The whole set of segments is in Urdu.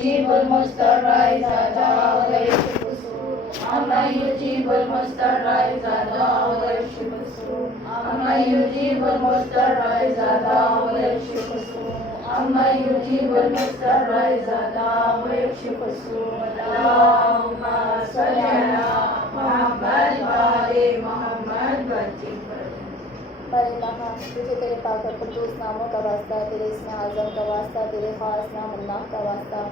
يجيب المضطر إذا دعا ويكشف السوء أمن يجيب المضطر إذا دعا ويكشف السوء أمن يجيب المضطر إذا دعا ويكشف السوء أمن يجيب المضطر إذا دعا ويكشف السوء اللهم صل على محمد وآل محمد وسلم. ہمارے اللہ تجھے تیرے پاک اور قدوس ناموں کا واسطہ، تیرے اسم اعظم کا واسطہ، تیرے خاص نام اللہ کا واسطہ،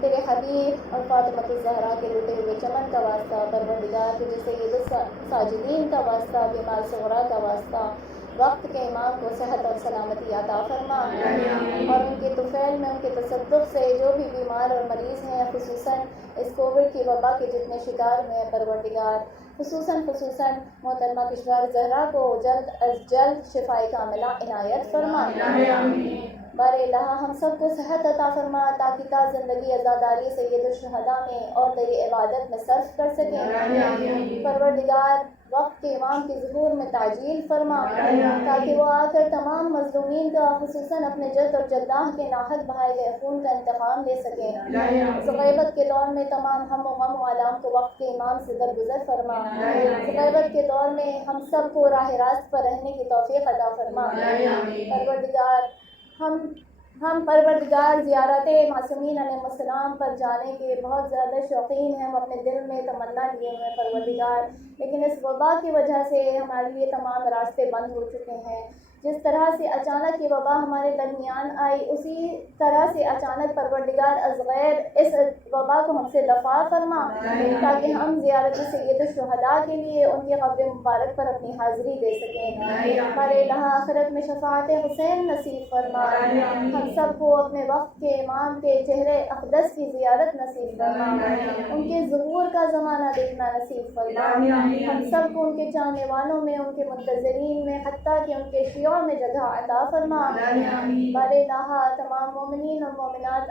تیرے حبیب اور فاطمہ الزہرا کے لٹے ہوئے چمن کا واسطہ، پروردگار تجھے سید الساجدین کا واسطہ، بیمار صغرا کا واسطہ، وقت کے امام کو صحت اور سلامتی عطا فرما، اور ان کے طفیل میں ان کے تصدق سے جو بھی بیمار اور مریض ہیں، خصوصاً اس کووڈ کی وبا کے جتنے شکار ہوئے ہیں پروردگار، خصوصاً محترمہ کشور زہرا کو جلد از جلد شفائے کاملہ عنایت فرما۔ بار الہ ہم سب کو صحت عطا فرما تاکہ تا زندگی عزاداری سید الشہداء میں اور تیری عبادت میں صرف کر سکیں۔ پروردگار وقت کے امام کے ظہور میں تعجیل فرما تاکہ وہ آ کر تمام مظلومین کا خصوصاً اپنے جد اور جداہ کے ناحق بہائے گئے خون کا انتقام لے سکیں۔ غیبت کے دور میں تمام ہم و غم و آلام کو وقت کے امام سے درگزر فرما۔ غیبت کے دور میں ہم سب کو راہ راست پر رہنے کی توفیق عطا فرما۔ پروردگار ہم پروردگار زیارت معصومین علیہ السلام پر جانے کے بہت زیادہ شوقین ہیں، ہم اپنے دل میں تمنا لیے ہوئے پروردگار، لیکن اس وبا کی وجہ سے ہمارے لیے تمام راستے بند ہو چکے ہیں۔ جس طرح سے اچانک یہ وبا ہمارے درمیان آئی، اسی طرح سے اچانک پروردگار از غیر اس وبا کو ہم سے دفع فرما تاکہ ہم زیارت سید الشہداء کے لیے ان کے قبر مبارک پر اپنی حاضری دے سکیں۔ ہمارے الہ آخرت میں شفاعت حسین نصیب فرما، ہم سب کو اپنے وقت کے امام کے چہرے اقدس کی زیارت نصیب فرما، ان کے ظہور کا زمانہ دیکھنا نصیب فرما، ہم سب کو ان کے چاہنے والوں میں، ان کے منتظرین میں، حتیٰ کہ ان کے شیوع میں جگہ عطا فرما۔ بار الہ تمام مومنین اور مومنات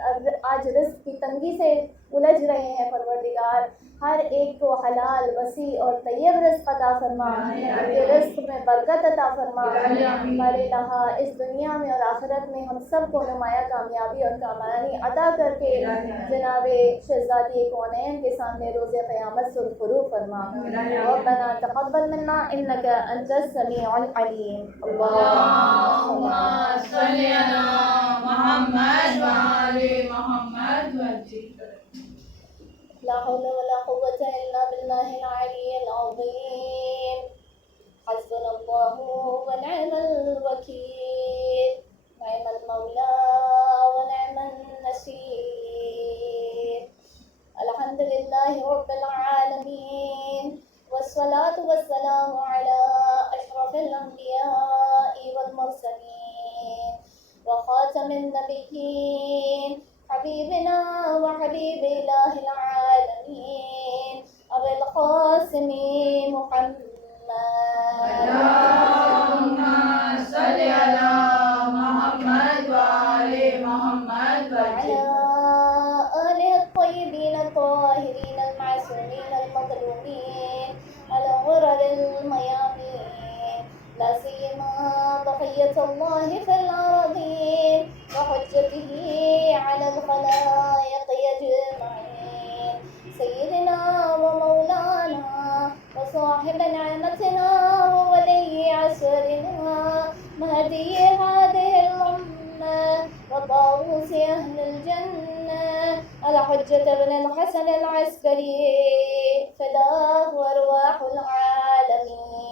آج رزق کی تنگی سے الجھ رہے ہیں پروردگار، ہر ایک کو حلال وسیع اور طیب رزق عطا فرما، ان کے رزق میں برکت عطا فرما۔ بار الہ اس دنیا میں اور آخرت میں ہم سب کو نمایاں کامیابی اور کامرانی عطا کر کے جناب شہزادی کونین کے سامنے روز قیامت سرخرو فرما۔ ربنا تقبل منا انک انت السمیع العلیم۔ اللهم صل على محمد وآل محمد وسلم۔ لا حول ولا قوة إلا بالله العلي العظيم۔ حسبنا الله ونعم الوكيل، نعم المولى ونعم النصير۔ الحمد لله رب العالمين، والصلاة والسلام على أشرف الأنبياء والمرسلين وخاتم النبيين، حبيبنا وحبيب إله العالمين أبي القاسم محمد۔ اللهم صل على محمد وآل محمد وعلى آله الطيبين الطاهرين المعصومين المظلومين الغرر الميامين، لا سيما بقية الله في الأرضين وحجته على الخلائق أجمعين، سيدنا ومولانا وصاحب نعمتنا وولي عصرنا مهدي هذه الأمة وطاووس أهل الجنة الحجة بن الحسن العسكري فداه أرواح العالمين۔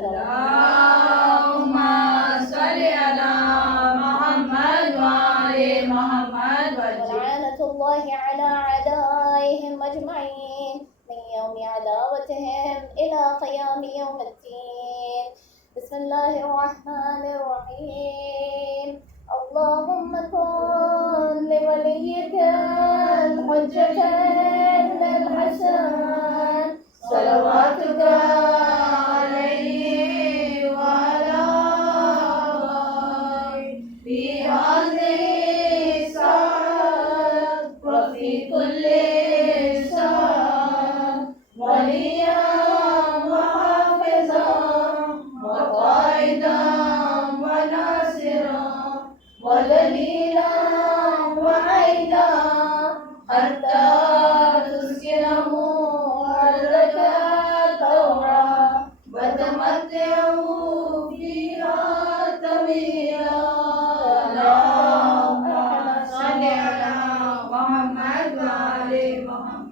اللهم صل على محمد وآل محمد ولعنة الله على أعدائهم أجمعين من يوم عداوتهم إلى قيام يوم الدين۔ بسم الله الرحمن الرحيم۔ اللهم كن لوليك الحجة ابن الحسن صلواتك عليه وعلى آله في هذه الساعة وفي كل ساعة وليا وحافظا وقائدا وناصرا ودليلا وعيدا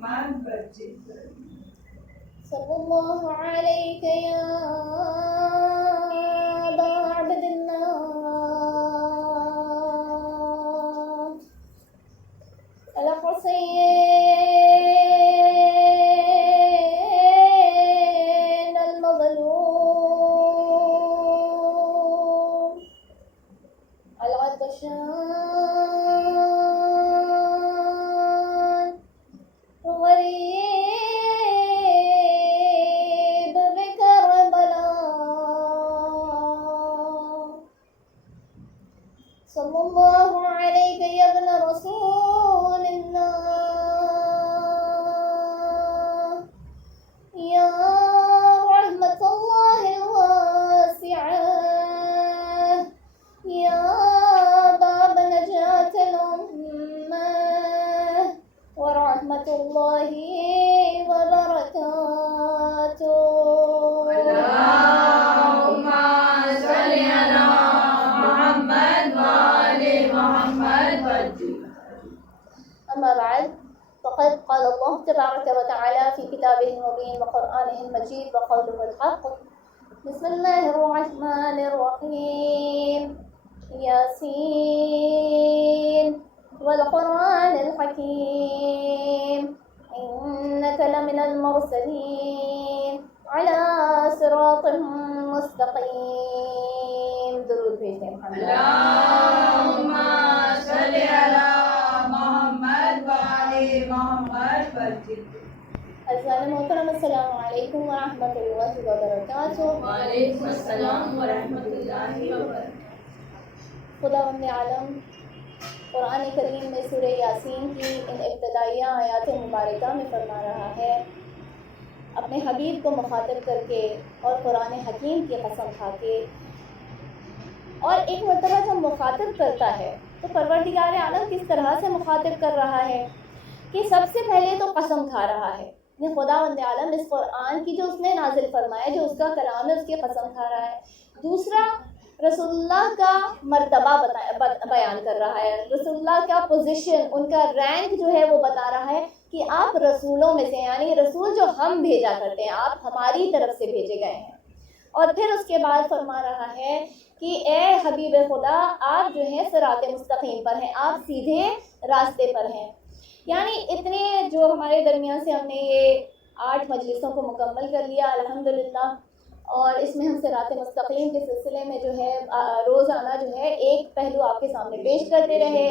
محمد بچے صلی اللہ علیک یا ابا عبد اللہ الحسین المظلوم العطشان غريب بكربلاء صلى الله عليك يا ابن رسول الله يا رحمة الله الواسعة يا باب نجاة الأمة ورحمة الله وبركاته. اللهم صل على محمد وآل محمد بچے أما بعد فقد قال الله تبارك وتعالى في كتابه المبين وقرآنه المجيد وقوله الحق بسم الله الرحمن الرحيم ياسين والقرآن الحكيم إنك لمن المرسلين على صراط مستقيم. درود بھیجتے ہیں محمد. اللهم صل على محمد وآل محمد بچے عزیزان محترم السلام علیکم ورحمۃ اللہ وبرکاتہ. وعلیکم السلام ورحمۃ اللہ وبرکاتہ. خداوند عالم قرآن کریم میں سورہ یاسین کی ان ابتدائیہ آیات مبارکہ میں فرما رہا ہے اپنے حبیب کو مخاطب کر کے اور قرآن حکیم کی قسم کھا کے. اور ایک مرتبہ جب مخاطب کرتا ہے تو پروردگار عالم کس طرح سے مخاطب کر رہا ہے کہ سب سے پہلے تو قسم کھا رہا ہے. خداوند عالم اس قرآن کی جو اس نے نازل فرمایا جو اس کا کلام ہے اس کی قسم کھا رہا ہے. دوسرا رسول اللہ کا مرتبہ بیان کر رہا ہے. رسول اللہ کا پوزیشن ان کا رینک جو ہے وہ بتا رہا ہے کہ آپ رسولوں میں سے یعنی رسول جو ہم بھیجا کرتے ہیں آپ ہماری طرف سے بھیجے گئے ہیں. اور پھر اس کے بعد فرما رہا ہے کہ اے حبیب خدا آپ جو ہیں صراط مستقیم پر ہیں آپ سیدھے راستے پر ہیں. یعنی اتنے جو ہمارے درمیان سے ہم نے یہ 8 مجلسوں کو مکمل کر لیا الحمدللہ. اور اس میں ہم صراط مستقیم کے سلسلے میں جو ہے روزانہ جو ہے ایک پہلو آپ کے سامنے پیش کرتے رہے,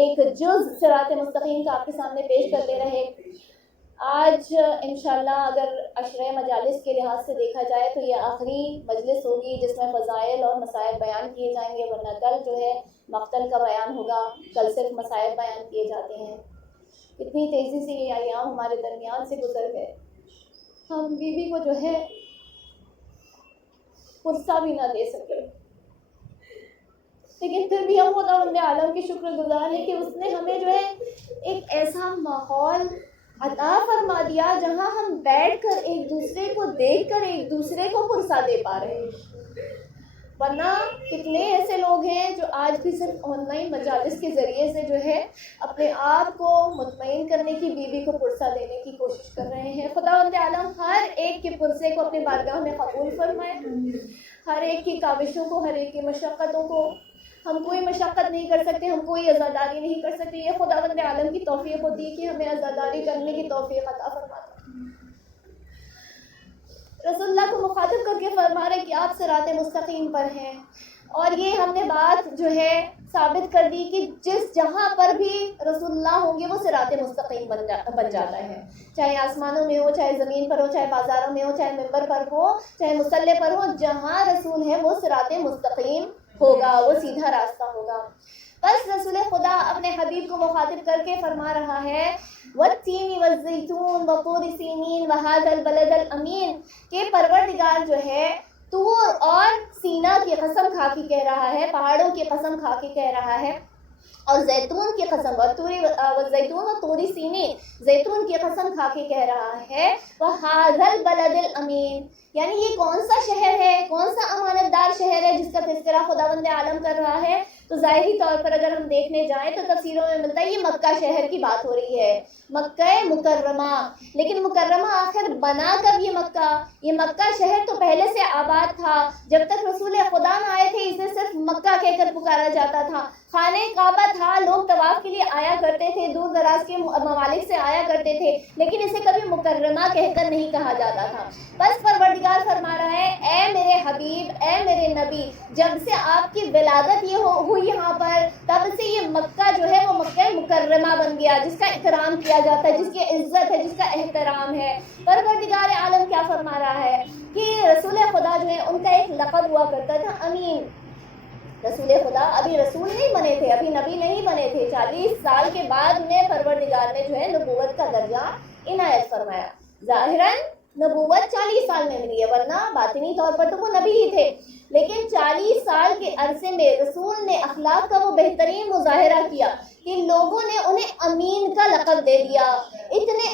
ایک جز صراط مستقیم کا آپ کے سامنے پیش کرتے رہے. آج انشاءاللہ اگر عشرہ مجالس کے لحاظ سے دیکھا جائے تو یہ آخری مجلس ہوگی جس میں فضائل اور مسائل بیان کیے جائیں گے, ورنہ کل جو ہے مقتل کا بیان ہوگا. کل صرف مسائل بیان کیے جاتے ہیں. اتنی تیزی سے یہ ایام ہمارے درمیان سے گزر گئے ہم بیوی کو جو ہے فرصہ بھی نہ دے سکے. لیکن پھر بھی ہم خداوند عالم کی شکر گزار ہیں کہ اس نے ہمیں جو ہے ایک ایسا ماحول عطا فرما دیا جہاں ہم بیٹھ کر ایک دوسرے کو دیکھ کر ایک دوسرے کو فرصہ دے پا رہے ہیں. ورنہ کتنے ایسے لوگ ہیں جو آج بھی صرف آن لائن مجالس کے ذریعے سے جو ہے اپنے آپ کو مطمئن کرنے کی بیوی کو فرصہ دینے کی کوشش کر رہے ہیں. خداوند عالم ہر ایک کے فرصے کو اپنی بارگاہ میں قبول فرمائے. ہر ایک کی کاوشوں کو, ہر ایک کی مشقتوں کو. ہم کوئی مشقت نہیں کر سکتے, ہم کوئی عزاداری نہیں کر سکتے. یہ خداوند عالم کی توفیق ہوتی ہے کہ ہمیں عزاداری کرنے کی توفیق عطا فرماتا ہے. رسول اللہ کو مخاطب کر کے فرما رہے کہ آپ صراط مستقیم پر ہیں. اور یہ ہم نے بات جو ہے ثابت کر دی کہ جس جہاں پر بھی رسول اللہ ہوں گے وہ صراط مستقیم بن جاتا ہے. چاہے آسمانوں میں ہو, چاہے زمین پر ہو, چاہے بازاروں میں ہو, چاہے ممبر پر ہو, چاہے مصلی پر ہو, جہاں رسول ہے وہ صراط مستقیم ہوگا, وہ سیدھا راستہ ہوگا. بس رسول خدا اپنے حبیب کو مخاطب کر کے فرما رہا ہے والتین والزیتون وطور سینین وہذا البلد الامین کہ پروردگار جو ہے طور اور سینا کی قسم کھا کے کہہ رہا ہے, پہاڑوں کی قسم کھا کے کہہ رہا ہے, اور زیتون کی قسم والزیتون وطور سینین زیتون کی قسم کھا کے کہہ رہا ہے وہذا البلد الامین یعنی یہ کون سا شہر ہے, کون سا امانت دار شہر ہے جس کا تذکرہ خداوند عالم کر رہا ہے. تو ظاہری طور پر اگر ہم دیکھنے جائیں تو تفسیروں میں ملتا ہے یہ مکہ شہر کی بات ہو رہی ہے، مکہ مکرمہ. لیکن مکرمہ آخر بنا کب یہ مکہ شہر تو پہلے سے آباد تھا. جب تک رسول خدا نہ آئے تھے اسے صرف مکہ کہہ کر پکارا جاتا تھا. خانہ کعبہ تھا، لوگ طواف کے لیے آیا کرتے تھے، دور دراز کے ممالک سے آیا کرتے تھے، لیکن اسے کبھی مکرمہ کہہ کر نہیں کہا جاتا تھا. بس پروردگار فرما رہا ہے اے میرے حبیب، اے میرے نبی، جب سے آپ کی ولادت یہ ہوئی یہاں پر، تب سے یہ مکہ جو ہے وہ مکہ مکرمہ بن گیا، جس کا اکرام کیا جاتا ہے، جس کی عزت ہے، جس کا احترام ہے. پروردگار عالم کیا فرما رہا ہے کہ رسول خدا جو ہے ان کا ایک لقب ہوا کرتا تھا امین. رسول خدا ابھی رسول نہیں بنے تھے، ابھی نبی نہیں بنے تھے، 40 سال کے بعد انہیں پروردگار نے جو ہے نبوت کا درجہ عنایت فرمایا. ظاہراً نبوت 40 سال میں ملی ہے، ورنہ باطنی طور پر تو وہ نبی ہی تھے. لیکن 40 سال کے عرصے میں رسول نے اخلاق کا وہ بہترین مظاہرہ کیا کہ لوگوں نے انہیں امین کا لقب دے دیا. اتنے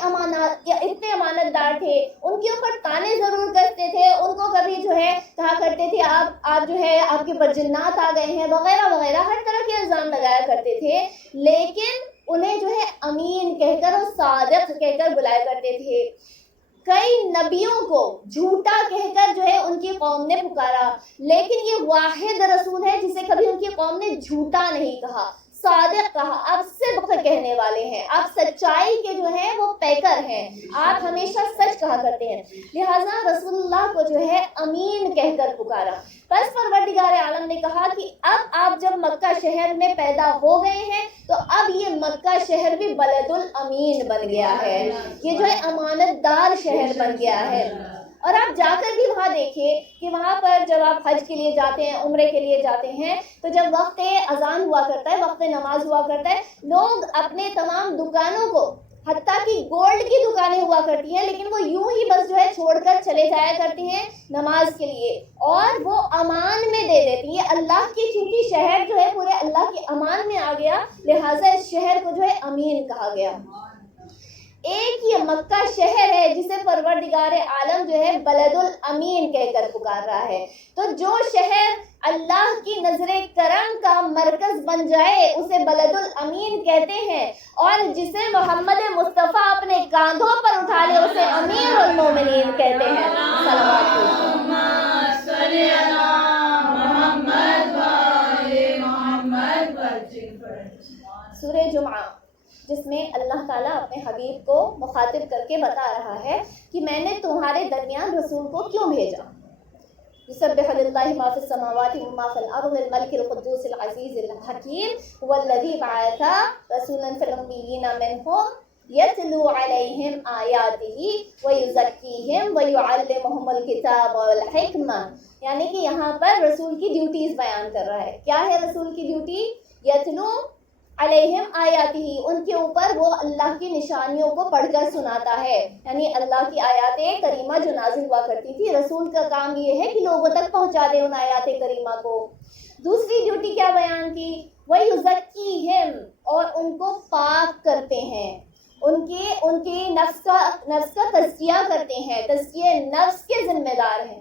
امانت دار تھے، ان کے اوپر تانے ضرور کرتے تھے، ان کو کبھی جو ہے کہا کرتے تھے آپ جو ہے آپ کے اوپر جنات آ گئے ہیں وغیرہ وغیرہ، ہر طرح کے الزام لگایا کرتے تھے. لیکن انہیں جو ہے امین کہہ کر اور صادق کہہ کر بلایا کرتے تھے. کئی نبیوں کو جھوٹا کہہ کر جو ہے ان کی قوم نے پکارا، لیکن یہ واحد رسول ہے جسے کبھی ان کی قوم نے جھوٹا نہیں کہا، صادق کہا. آپ صدق کہنے والے ہیں، آپ سچائی کے جو ہیں وہ پیکر ہیں، آپ ہمیشہ سچ کہا کرتے ہیں. لہٰذا رسول اللہ کو جو ہے امین کہہ کر پکارا. بس پروردگار عالم نے کہا کہ اب آپ جب مکہ شہر میں پیدا ہو گئے ہیں تو اب یہ مکہ شہر بھی بلد الامین بن گیا ہے، یہ جو ہے امانت دار شہر بن گیا ہے. اور آپ جا کر بھی وہاں دیکھیے کہ وہاں پر جب آپ حج کے لیے جاتے ہیں، عمرے کے لیے جاتے ہیں، تو جب وقت اذان ہوا کرتا ہے، وقت نماز ہوا کرتا ہے، لوگ اپنے تمام دکانوں کو، حتیٰ کہ گولڈ کی دکانیں ہوا کرتی ہیں، لیکن وہ یوں ہی بس جو ہے چھوڑ کر چلے جایا کرتی ہیں نماز کے لیے، اور وہ امان میں دے دیتی ہیں. اللہ کی چونکہ شہر جو ہے پورے اللہ کے امان میں آ گیا، لہٰذا اس شہر کو جو ہے امین کہا گیا. ایک یہ مکہ شہر ہے جسے پروردگار عالم جو ہے بلد الامین کہہ کر پکار رہا ہے. تو جو شہر اللہ کی نظر کرم کا مرکز بن جائے اسے بلد الامین کہتے ہیں، اور جسے محمد مصطفیٰ اپنے کاندھوں پر اٹھا لے اسے امیر المومنین کہتے ہیں. صلوات سورہ جمعہ، جس میں اللہ تعالیٰ اپنے حبیب کو مخاطب کر کے بتا رہا ہے کہ میں نے تمہارے درمیان رسول کو کیوں بھیجا. یسبح للہ ما فی السماوات وما فی الارض الملک القدوس العزیز الحکیم هو الذی بعث رسولا فی الامیین منهم یتلو علیہم آیاتہ ویزکیہم ویعلمہم الکتاب والحکمہ. یعنی کہ یہاں پر رسول کی ڈیوٹیز بیان کر رہا ہے. کیا ہے رسول کی ڈیوٹی؟ یتلو علیہم آیاتہ، ان کے اوپر وہ اللہ کی نشانیوں کو پڑھ کر سناتا ہے، یعنی اللہ کی آیات کریمہ جو نازل ہوا کرتی تھی، رسول کا کام یہ ہے کہ لوگوں تک پہنچا دے ان آیات کریمہ کو. دوسری ڈیوٹی کیا بیان کی؟ وَيُزَكِّيهِمْ، اور ان کو پاک کرتے ہیں، ان کے نفس کا تزکیہ کرتے ہیں، تزکیہ نفس کے ذمہ دار ہیں.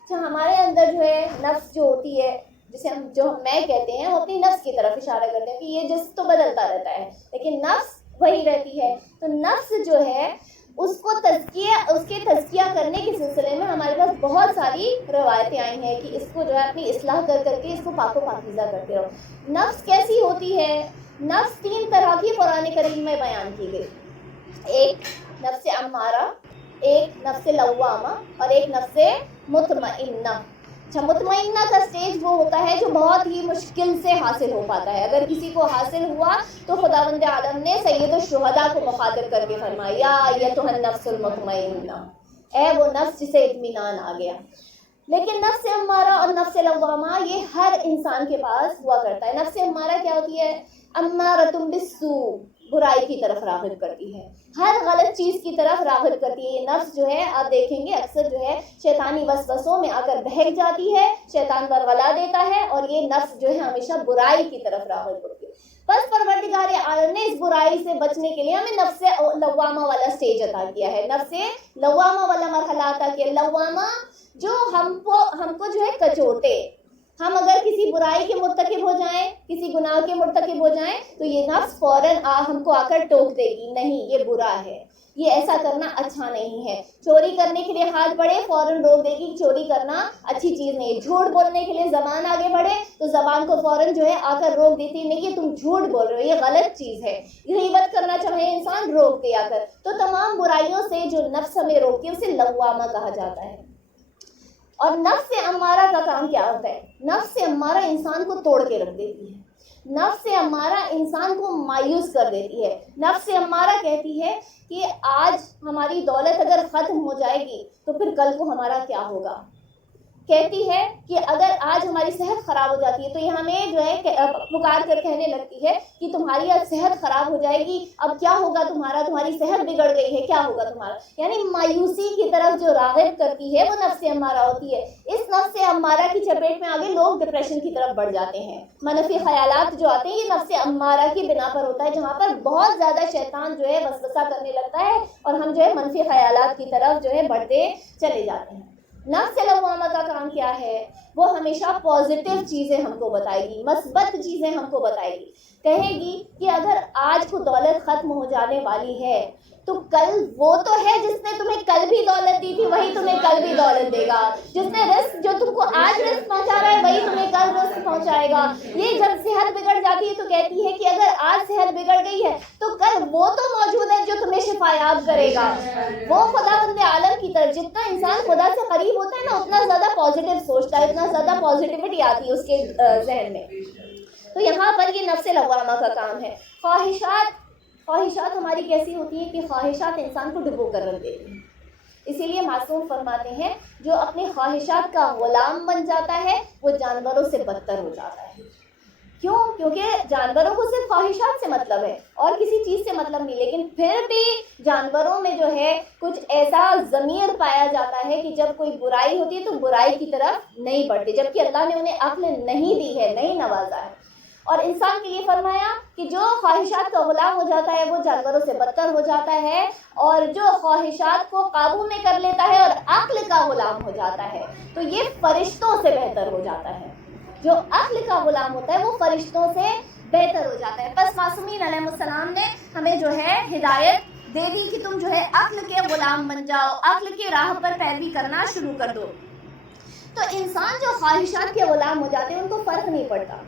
اچھا، ہمارے اندر جو ہے نفس جو ہوتی ہے، جسے ہم میں کہتے ہیں، وہ اپنی نفس کی طرف اشارہ کرتے ہیں کہ یہ جسم تو بدلتا رہتا ہے لیکن نفس وہی رہتی ہے. تو نفس جو ہے اس کے تزکیہ کرنے کے سلسلے میں ہمارے پاس بہت ساری روایتیں آئی ہیں کہ اس کو جو ہے اپنی اصلاح کر کے اس کو پاک و پاکیزہ کرتے رہو. نفس کیسی ہوتی ہے؟ نفس 3 طرح کی قرآن کریم میں بیان کی گئی. ایک نفس امارہ، ایک نفس لوامہ، اور ایک نفس مطمئنہ. اچھا، مطمئنہ کا سٹیج وہ ہوتا ہے جو بہت ہی مشکل سے حاصل ہو پاتا ہے. اگر کسی کو حاصل ہوا تو خداوند عالم نے سید الشہداء کو مخاطب کر کے فرمایا یا ایتھا النفس المطمئنہ، اے وہ نفس جسے اطمینان آ گیا. لیکن نفس امارہ اور نفس لوامہ یہ ہر انسان کے پاس ہوا کرتا ہے. نفس امارہ کیا ہوتی ہے؟ امارۃ بالسوء، برائی کی طرف راغب کرتی ہے، ہر غلط چیز کی طرف راغب کرتی ہے. یہ نفس جو ہے آپ دیکھیں گے اکثر جو ہے شیطانی وسوسوں میں آ کر بہک جاتی ہے، شیطان ورغلا دیتا ہے، اور یہ نفس جو ہے ہمیشہ برائی کی طرف راغب کرتی ہے. بس پروردگار عالم نے اس برائی سے بچنے کے لیے ہمیں نفس لوامہ والا سٹیج عطا کیا ہے، نفس لوامہ والا مرحلہ عطا کیا. لوامہ جو ہم کو جو ہے کچوٹے، ہم اگر کسی برائی کے مرتکب ہو جائیں، کسی گناہ کے مرتکب ہو جائیں تو یہ نفس فوراً ہم کو آ کر ٹوک دے گی، نہیں یہ برا ہے، یہ ایسا کرنا اچھا نہیں ہے۔ چوری کرنے کے لیے ہاتھ بڑھے فوراً روک دے گی، چوری کرنا اچھی چیز نہیں ہے۔ جھوٹ بولنے کے لیے زبان آگے بڑھے تو زبان کو فوراً جو ہے آ کر روک دیتی ہے، نہیں یہ تم جھوٹ بول رہے ہو، یہ غلط چیز ہے۔ غیبت کرنا چاہے انسان روک دے آ کر۔ تو تمام برائیوں سے جو نفس ہمیں روکتی ہے اسے لوامہ کہا جاتا ہے۔ اور نفس امارہ کا کام کیا ہوتا ہے؟ نفس امارہ انسان کو توڑ کے رکھ دیتی ہے، نفس امارہ انسان کو مایوس کر دیتی ہے۔ نفس امارہ کہتی ہے کہ آج ہماری دولت اگر ختم ہو جائے گی تو پھر کل کو ہمارا کیا ہوگا۔ کہتی ہے کہ اگر آج ہماری صحت خراب ہو جاتی ہے تو یہ ہمیں جو ہے پکار کر کہنے لگتی ہے کہ تمہاری آج صحت خراب ہو جائے گی، اب کیا ہوگا تمہارا، تمہاری صحت بگڑ گئی ہے، کیا ہوگا تمہارا۔ یعنی مایوسی کی طرف جو راغب کرتی ہے وہ نفس امارہ ہوتی ہے۔ اس نفس امارہ کی چپیٹ میں آگے لوگ ڈپریشن کی طرف بڑھ جاتے ہیں۔ منفی خیالات جو آتے ہیں یہ نفس امارہ کی بنا پر ہوتا ہے، جہاں پر بہت زیادہ شیطان جو ہے وسوسہ کرنے لگتا ہے اور ہم جو ہے منفی خیالات کی طرف جو ہے بڑھتے چلے جاتے ہیں۔ نفس لوامہ کا کام کیا ہے؟ وہ ہمیشہ پازیٹیو چیزیں ہم کو بتائے گی، مثبت چیزیں ہم کو بتائے گی، کہے گی کہ اگر آج کو دولت ختم ہو جانے والی ہے تو کل وہ تو ہے جس نے تمہیں کل بھی دولت دی تھی وہی تمہیں کل بھی دولت دے گا، جس نے رزق جو تم کو آج رزق پہنچا رہا ہے وہی تمہیں کل رزق پہنچائے گا۔ یہ جب صحت بگڑ جاتی ہے تو کہتی ہے کہ اگر آج صحت بگڑ گئی ہے تو کل وہ تو موجود ہے جو تمہیں شفایاب کرے گا۔ وہ خداوند عالم کی طرف جتنا انسان خدا سے قریب ہوتا ہے نا اتنا زیادہ پازیٹیو سوچتا ہے، اتنا زیادہ پازیٹیوٹی آتی ہے اس کے ذہن میں۔ تو یہاں پر یہ نفس لوامہ کا کام ہے۔ خواہشات ہماری کیسی ہوتی ہیں کہ خواہشات انسان کو ڈبو کر رکھ دیتی ہیں۔ اسی لیے معصوم فرماتے ہیں جو اپنی خواہشات کا غلام بن جاتا ہے وہ جانوروں سے بدتر ہو جاتا ہے۔ کیوں؟ کیونکہ جانوروں کو صرف خواہشات سے مطلب ہے اور کسی چیز سے مطلب نہیں، لیکن پھر بھی جانوروں میں جو ہے کچھ ایسا ضمیر پایا جاتا ہے کہ جب کوئی برائی ہوتی ہے تو برائی کی طرف نہیں بڑھتے، جبکہ اللہ نے انہیں عقل نہیں دی ہے، نہیں نوازا ہے۔ اور انسان کے لیے فرمایا کہ جو خواہشات کا غلام ہو جاتا ہے وہ جانوروں سے بدتر ہو جاتا ہے، اور جو خواہشات کو قابو میں کر لیتا ہے اور عقل کا غلام ہو جاتا ہے تو یہ فرشتوں سے بہتر ہو جاتا ہے۔ جو عقل کا غلام ہوتا ہے وہ فرشتوں سے بہتر ہو جاتا ہے۔ بس معصومین علیہ السلام نے ہمیں جو ہے ہدایت دے دی کہ تم جو ہے عقل کے غلام بن جاؤ، عقل کی راہ پر پیروی کرنا شروع کر دو۔ تو انسان جو خواہشات کے غلام ہو جاتے ہیں ان کو فرق نہیں پڑتا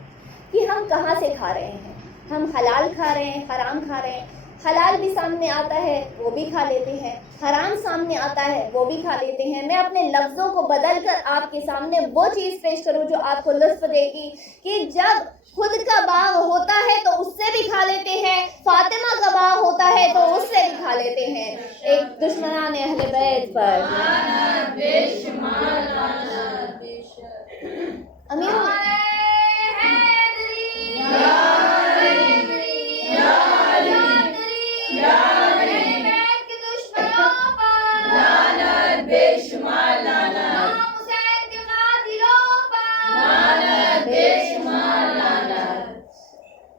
کہ ہم کہاں سے کھا رہے ہیں، ہم حلال کھا رہے ہیں، حرام کھا رہے ہیں۔ حلال بھی سامنے آتا ہے وہ بھی کھا لیتے ہیں، حرام سامنے آتا ہے وہ بھی کھا لیتے ہیں۔ میں اپنے لفظوں کو بدل کر آپ کے سامنے وہ چیز پیش کروں جو آپ کو لطف دے گی کہ جب خود کا باغ ہوتا ہے تو اس سے بھی کھا لیتے ہیں، فاطمہ کا باغ ہوتا ہے تو اس سے بھی کھا لیتے ہیں۔ ایک دشمنان اہل بیت پر امیر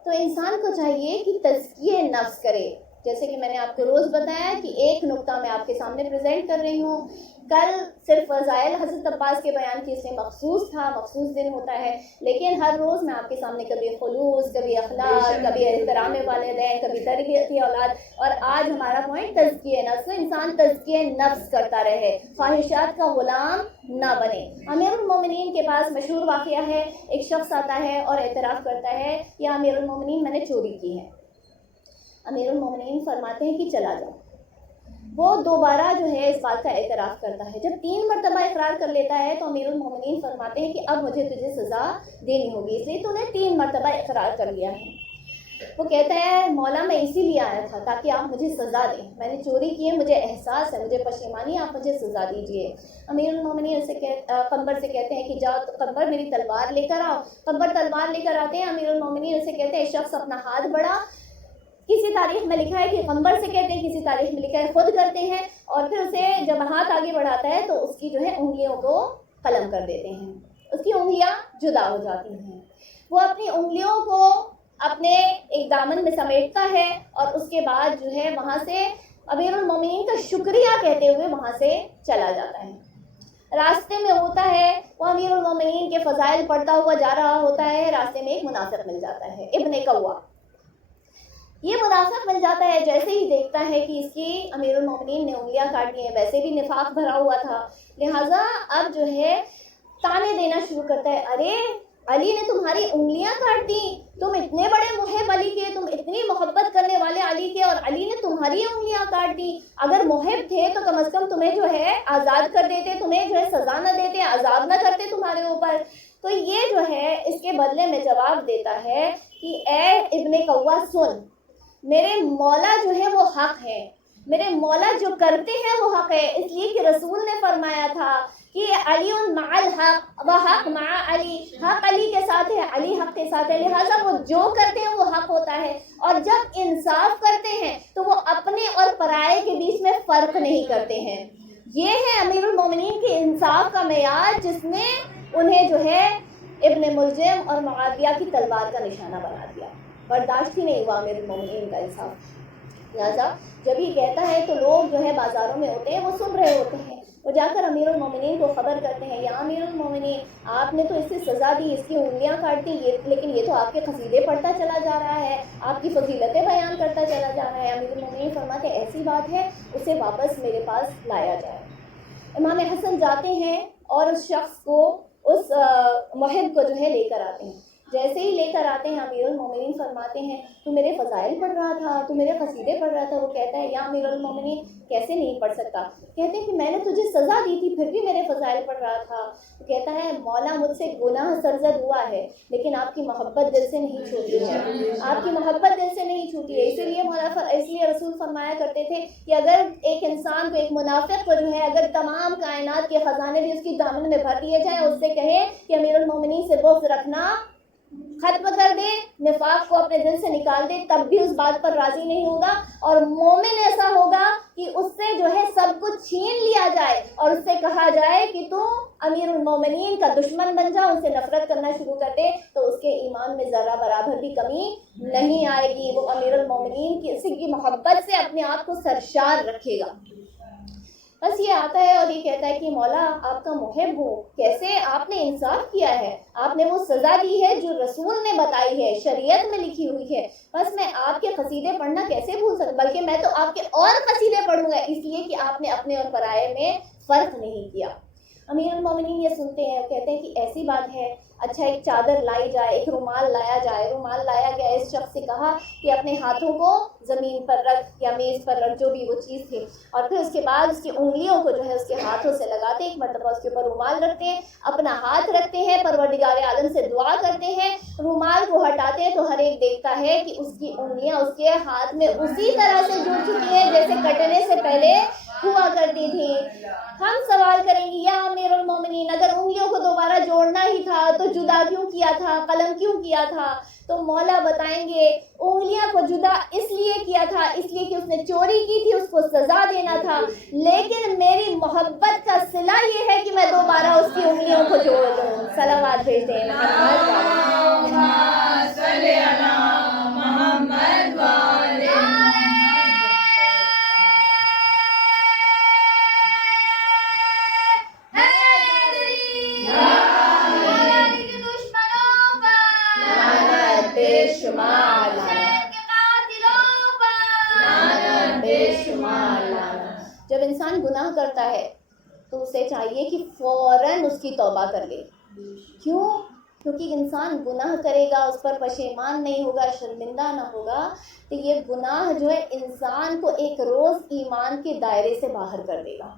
تو انسان کو چاہیے کہ تزکیہ نفس کرے، جیسے کہ میں نے آپ کو روز بتایا کہ ایک نقطہ میں آپ کے سامنے پریزنٹ کر رہی ہوں۔ کل صرف فضائل حضرت عباس کے بیان کی اس میں مخصوص تھا، مخصوص دن ہوتا ہے، لیکن ہر روز میں آپ کے سامنے کبھی خلوص، کبھی اخلاق، کبھی احترام والدین، کبھی تربیت اولاد، اور آج ہمارا پوائنٹ تزکیہ نفس۔ انسان تزکیہ نفس کرتا رہے، خواہشات کا غلام نہ بنے۔ امیر المومنین کے پاس مشہور واقعہ ہے، ایک شخص آتا ہے اور اعتراف کرتا ہے یا امیر المومنین میں نے چوری کی ہے۔ امیر المومنین فرماتے ہیں کہ چلا جاؤ۔ وہ دوبارہ جو ہے اس بات کا اعتراف کرتا ہے۔ جب 3 مرتبہ اقرار کر لیتا ہے تو امیر المومنین فرماتے ہیں کہ اب مجھے تجھے سزا دینی ہوگی، اس لیے تو نے 3 مرتبہ اقرار کر لیا ہے۔ وہ کہتا ہے مولا میں اسی لیے آیا تھا تاکہ آپ مجھے سزا دیں، میں نے چوری کی ہے، مجھے احساس ہے، مجھے پشیمانی، آپ مجھے سزا دیجیے۔ امیر المومنین قنبر سے کہتے ہیں کہ جاؤ قنبر میری تلوار لے کر آؤ۔ قنبر تلوار لے کر آتے ہیں، امیر المومنین سے کہتے ہیں شخص اپنا ہاتھ بڑھا، کسی تاریخ میں لکھا ہے کہ قنبر سے کہتے ہیں، کسی تاریخ میں لکھا ہے خود کرتے ہیں، اور پھر اسے جب ہاتھ آگے بڑھاتا ہے تو اس کی جو ہے انگلیوں کو قلم کر دیتے ہیں، اس کی انگلیاں جدا ہو جاتی ہیں۔ وہ اپنی انگلیوں کو اپنے ایک دامن میں سمیٹتا ہے اور اس کے بعد جو ہے وہاں سے امیر المومنین کا شکریہ کہتے ہوئے وہاں سے چلا جاتا ہے۔ راستے میں ہوتا ہے، وہ امیر المومنین کے فضائل پڑھتا ہوا جا رہا ہوتا ہے، راستے میں ایک منافق مل جاتا ہے، ابن کوا۔ یہ منافق بن جاتا ہے، جیسے ہی دیکھتا ہے کہ اس کی امیر المومنین نے انگلیاں کاٹی ہیں، ویسے بھی نفاق بھرا ہوا تھا، لہٰذا اب جو ہے تانے دینا شروع کرتا ہے، ارے علی نے تمہاری انگلیاں کاٹ دی، تم اتنے بڑے محب علی کے، تم اتنی محبت کرنے والے علی کے، اور علی نے تمہاری انگلیاں کاٹ دی۔ اگر محب تھے تو کم از کم تمہیں جو ہے آزاد کر دیتے، تمہیں جو ہے سزا نہ دیتے، عذاب نہ کرتے تمہارے اوپر۔ تو یہ جو ہے اس کے بدلے میں جواب دیتا ہے کہ اے ابن کوا سن، میرے مولا جو ہے وہ حق ہے، میرے مولا جو کرتے ہیں وہ حق ہے، اس لیے کہ رسول نے فرمایا تھا کہ علی مع الحق و حق مع علی، حق علی کے ساتھ ہے، علی حق کے ساتھ ہے، لہٰذا وہ جو کرتے ہیں وہ حق ہوتا ہے، اور جب انصاف کرتے ہیں تو وہ اپنے اور پرائے کے بیچ میں فرق نہیں کرتے ہیں۔ یہ ہے امیر المومنین کے انصاف کا معیار، جس نے انہیں جو ہے ابن ملجم اور معاویہ کی تلوار کا نشانہ بنا دیا۔ برداشت ہی نہیں ہوا امیر المومنین کا انصاف، لہٰذا جب یہ کہتا ہے تو لوگ جو ہے بازاروں میں ہوتے ہیں، وہ سن رہے ہوتے ہیں، وہ جا کر امیر المومنین کو خبر کرتے ہیں، یا امیر المومنین آپ نے تو اس سے سزا دی، اس کی انگلیاں کاٹ دی، لیکن یہ تو آپ کے قصیدے پڑھتا چلا جا رہا ہے، آپ کی فضیلتیں بیان کرتا چلا جا رہا ہے۔ امیر المومنین فرماتے ہیں ایسی بات ہے، اسے واپس میرے پاس لایا جائے۔ امام حسن جاتے ہیں اور اس شخص کو، اس محب کو جو ہے لے کر آتے ہیں۔ جیسے ہی لے کر آتے ہیں امیر المومنین فرماتے ہیں تو میرے فضائل پڑھ رہا تھا، تو میرے قصیدے پڑھ رہا تھا۔ وہ کہتا ہے یا امیر المومنین کیسے نہیں پڑھ سکتا؟ کہتے ہیں کہ میں نے تجھے سزا دی تھی پھر بھی میرے فضائل پڑھ رہا تھا۔ تو کہتا ہے مولا مجھ سے گناہ سرزد ہوا ہے، لیکن آپ کی محبت دل سے نہیں چھوٹی ہے، آپ کی محبت دل سے نہیں چھوٹی ہے۔ اس لیے رسول فرمایا کرتے تھے کہ اگر ایک انسان کو، ایک منافق کو جو ہے اگر تمام کائنات کے خزانے بھی اس کی دامن میں بھر دیے جائیں، اس سے کہیں کہ امیر المومنین سے بغض رکھنا ختم کر دے، نفاق کو اپنے دل سے نکال دے، تب بھی اس بات پر راضی نہیں ہوگا، اور مومن ایسا ہوگا کہ اس سے جو ہے سب کچھ چھین لیا جائے اور اس سے کہا جائے کہ تو امیر المومنین کا دشمن بن جا، ان سے نفرت کرنا شروع کر دے، تو اس کے ایمان میں ذرہ برابر بھی کمی نہیں آئے گی، وہ امیر المومنین کی محبت سے اپنے آپ کو سرشار رکھے گا۔ بس یہ آتا ہے اور یہ کہتا ہے کہ مولا آپ کا محب ہوں، کیسے آپ نے انصاف کیا ہے، آپ نے وہ سزا دی ہے جو رسول نے بتائی ہے، شریعت میں لکھی ہوئی ہے، بس میں آپ کے قصیدے پڑھنا کیسے بھول سکتا، بلکہ میں تو آپ کے اور قصیدے پڑھوں گا، اس لیے کہ آپ نے اپنے اور پرائے میں فرق نہیں کیا۔ امیر المومنین یہ سنتے ہیں، کہتے ہیں کہ ایسی بات ہے، اچھا ایک چادر لائی جائے، ایک رومال لایا جائے۔ رومال لایا گیا، اس شخص سے کہا کہ اپنے ہاتھوں کو زمین پر رکھ یا میز پر رکھ، جو بھی وہ چیز تھی، اور پھر اس کے بعد اس کی انگلیوں کو جو ہے اس کے ہاتھوں سے لگاتے، ایک مرتبہ اس کے اوپر رومال رکھتے ہیں، اپنا ہاتھ رکھتے ہیں، پروردگار عالم سے دعا کرتے ہیں، رومال کو ہٹاتے ہیں تو ہر ایک دیکھتا ہے کہ اس کی انگلیاں اس کے ہاتھ میں اسی طرح سے جڑ چکی ہیں جیسے کٹنے سے پہلے ہوا کرتی تھی۔ ہم سوال کریں گے یا امیر المومنین اگر انگلیوں کو دوبارہ جوڑنا ہی تھا تو جدا کیوں کیا تھا، قلم کیوں کیا تھا؟ تو مولا بتائیں گے انگلیاں کو جدا اس لیے کیا تھا، اس لیے کہ اس نے چوری کی تھی، اس کو سزا دینا تھا، لیکن میری محبت کا صلہ یہ ہے کہ میں دوبارہ اس کی انگلیوں کو جوڑ دوں۔ صلوات بھیج دیں جب انسان گناہ کرتا ہے تو اسے چاہیے کہ فوراً اس کی توبہ کر لے۔ کیوں؟ کیونکہ انسان گناہ کرے گا، اس پر پشیمان نہیں ہوگا، شرمندہ نہ ہوگا، تو یہ گناہ جو ہے انسان کو ایک روز ایمان کے دائرے سے باہر کر دے گا۔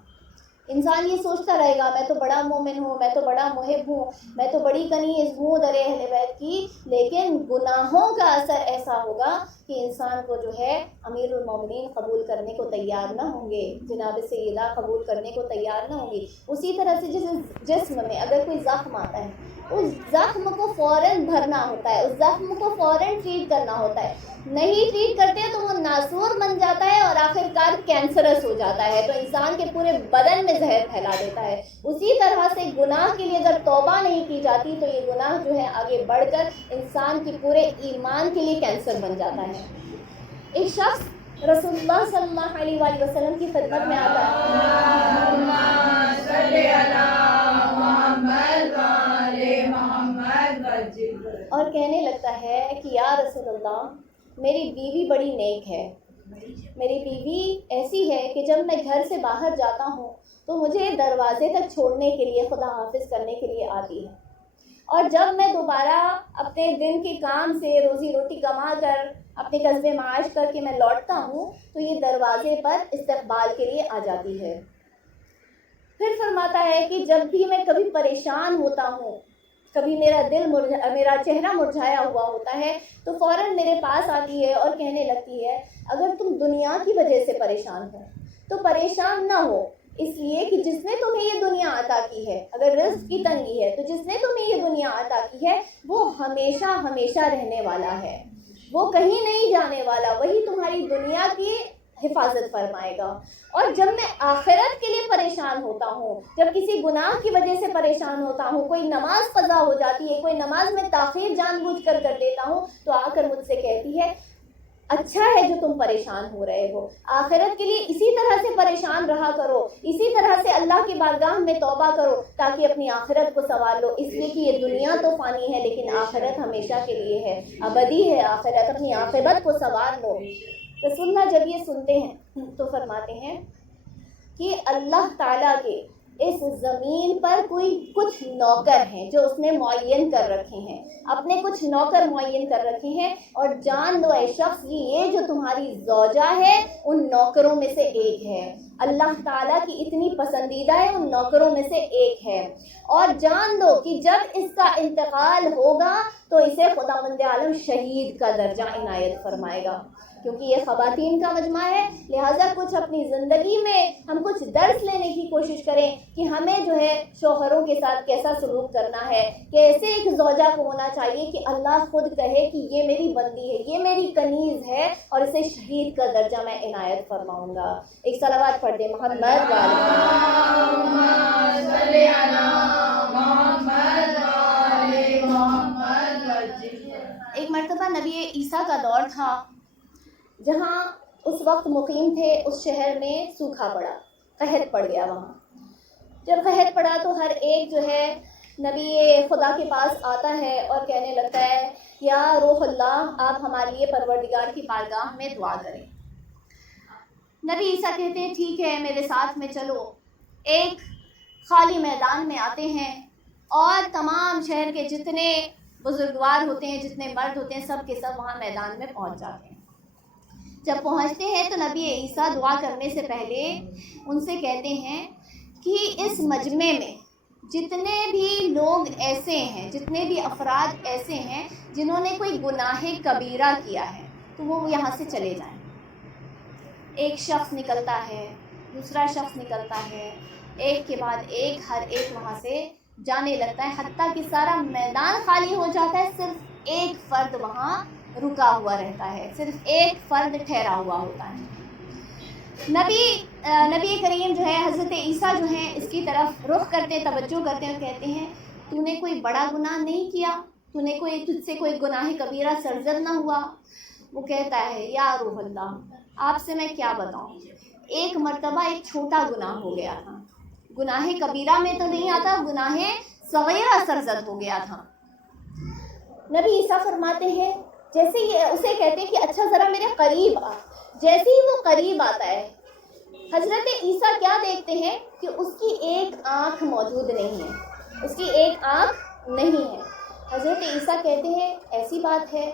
انسان یہ سوچتا رہے گا میں تو بڑا مومن ہوں، میں تو بڑا محب ہوں، میں تو بڑی کنیز ہوں در اہل بیت کی، لیکن گناہوں کا اثر ایسا ہوگا کہ انسان کو جو ہے امیر المومنین قبول کرنے کو تیار نہ ہوں گے، جناب سیدہ قبول کرنے کو تیار نہ ہوں گی۔ اسی طرح سے جیسے جسم میں اگر کوئی زخم آتا ہے، اس زخم کو فوراً بھرنا ہوتا ہے، اس زخم کو فوراً ٹریٹ کرنا ہوتا ہے، نہیں ٹریٹ کرتے تو وہ ناسور بن جاتا ہے اور آخرکار کینسرس ہو جاتا ہے، تو انسان کے پورے بدن میں زہر پھیلا دیتا ہے۔ اسی طرح سے گناہ کے لیے اگر توبہ نہیں کی جاتی تو یہ گناہ جو ہے آگے بڑھ کر انسان کے پورے ایمان کے لیے کینسر بن جاتا ہے۔ ایک شخص رسول اللہ صلی اللہ علیہ وسلم کی خدمت میں آتا ہے، اور کہنے لگتا ہے کہ یا رسول اللہ میری بیوی بڑی نیک ہے، میری بیوی ایسی ہے کہ جب میں گھر سے باہر جاتا ہوں تو مجھے دروازے تک چھوڑنے کے لیے، خدا حافظ کرنے کے لیے آتی ہے، اور جب میں دوبارہ اپنے دن کے کام سے روزی روٹی کما کر اپنے قصبے معاش کر کے میں لوٹتا ہوں تو یہ دروازے پر استقبال کے لیے آ جاتی ہے۔ پھر فرماتا ہے کہ جب بھی میں کبھی پریشان ہوتا ہوں، کبھی میرا چہرہ مرجھایا ہوا ہوتا ہے تو فوراً میرے پاس آتی ہے اور کہنے لگتی ہے اگر تم دنیا کی وجہ سے پریشان ہو تو پریشان نہ ہو، اس لیے کہ جس نے تمہیں یہ دنیا عطا کی ہے، اگر رزق کی تنگی ہے تو جس نے تمہیں یہ دنیا عطا کی ہے وہ ہمیشہ ہمیشہ رہنے والا ہے، وہ کہیں نہیں جانے والا، وہی تمہاری دنیا کی حفاظت فرمائے گا۔ اور جب میں آخرت کے لیے پریشان ہوتا ہوں، جب کسی گناہ کی وجہ سے پریشان ہوتا ہوں، کوئی نماز قضا ہو جاتی ہے، کوئی نماز میں تاخیر جان بوجھ کر دیتا ہوں تو آ کر مجھ سے کہتی ہے اچھا ہے جو تم پریشان ہو رہے ہو، آخرت کے لیے اسی طرح سے پریشان رہا کرو، اسی طرح سے اللہ کی بارگاہ میں توبہ کرو تاکہ اپنی آخرت کو سنوار لو، اس لیے کہ یہ دنیا تو فانی ہے لیکن آخرت ہمیشہ کے لیے ہے، ابدی ہے آخرت، اپنی عاقبت کو سنوار لو۔ رسول اللہ جب یہ سنتے ہیں تو فرماتے ہیں کہ اللہ تعالیٰ کے اس زمین پر کچھ نوکر ہیں جو اس نے معین کر رکھے ہیں، اپنے کچھ نوکر معین کر رکھے ہیں، اور جان لو اے شخص یہ جو تمہاری زوجہ ہے ان نوکروں میں سے ایک ہے، اللہ تعالیٰ کی اتنی پسندیدہ ہے، ان نوکروں میں سے ایک ہے، اور جان لو کہ جب اس کا انتقال ہوگا تو اسے خداوند عالم شہید کا درجہ عنایت فرمائے گا، کیونکہ یہ خواتین کا مجمع ہے، لہٰذا کچھ اپنی زندگی میں ہم کچھ درس لینے کی کوشش کریں کہ ہمیں جو ہے شوہروں کے ساتھ کیسا سلوک کرنا ہے، کیسے ایک زوجہ کو ہونا چاہیے کہ اللہ خود کہے کہ یہ میری بندی ہے، یہ میری کنیز ہے اور اسے شہید کا درجہ میں عنایت فرماؤں گا۔ ایک صلوات پڑھ دیں محمد ایک مرتبہ نبی عیسیٰ کا دور تھا جہاں اس وقت مقیم تھے، اس شہر میں سوکھا پڑا، قحط پڑ گیا وہاں۔ جب قحط پڑا تو ہر ایک جو ہے نبی خدا کے پاس آتا ہے اور کہنے لگتا ہے یا روح اللہ آپ ہمارے لیے پروردگار کی بارگاہ میں دعا کریں۔ نبی عیسیٰ کہتے ہیں ٹھیک ہے میرے ساتھ میں چلو، ایک خالی میدان میں آتے ہیں اور تمام شہر کے جتنے بزرگوار ہوتے ہیں، جتنے مرد ہوتے ہیں، سب کے سب وہاں میدان میں پہنچ جاتے ہیں۔ جب پہنچتے ہیں تو نبی عیسیٰ دعا کرنے سے پہلے ان سے کہتے ہیں کہ اس مجمع میں جتنے بھی لوگ ایسے ہیں، جتنے بھی افراد ایسے ہیں جنہوں نے کوئی گناہ کبیرہ کیا ہے تو وہ یہاں سے چلے جائیں۔ ایک شخص نکلتا ہے، دوسرا شخص نکلتا ہے، ایک کے بعد ایک ہر ایک وہاں سے جانے لگتا ہے، حتیٰ کہ سارا میدان خالی ہو جاتا ہے، صرف ایک فرد وہاں رکا ہوا رہتا ہے، صرف ایک فرد ٹھہرا ہوا ہوتا ہے۔ نبی کریم جو ہے حضرت عیسیٰ جو ہیں اس کی طرف رخ کرتے، توجہ کرتے ہیں اور کہتے ہیں تو نے کوئی بڑا گناہ نہیں کیا، تجھ سے کوئی گناہ کبیرہ سرزد نہ ہوا؟ وہ کہتا ہے یا روح اللہ آپ سے میں کیا بتاؤں، ایک مرتبہ ایک چھوٹا گناہ ہو گیا تھا، گناہ کبیرہ میں تو نہیں آتا، گناہ صغیرہ سرزد ہو گیا تھا۔ نبی عیسیٰ فرماتے ہیں جیسے یہ اسے کہتے ہیں کہ اچھا ذرا میرے قریب آ، جیسے ہی وہ قریب آتا ہے حضرت عیسیٰ کیا دیکھتے ہیں کہ اس کی ایک آنکھ موجود نہیں ہے، اس کی ایک آنکھ نہیں ہے۔ حضرت عیسیٰ کہتے ہیں ایسی بات ہے،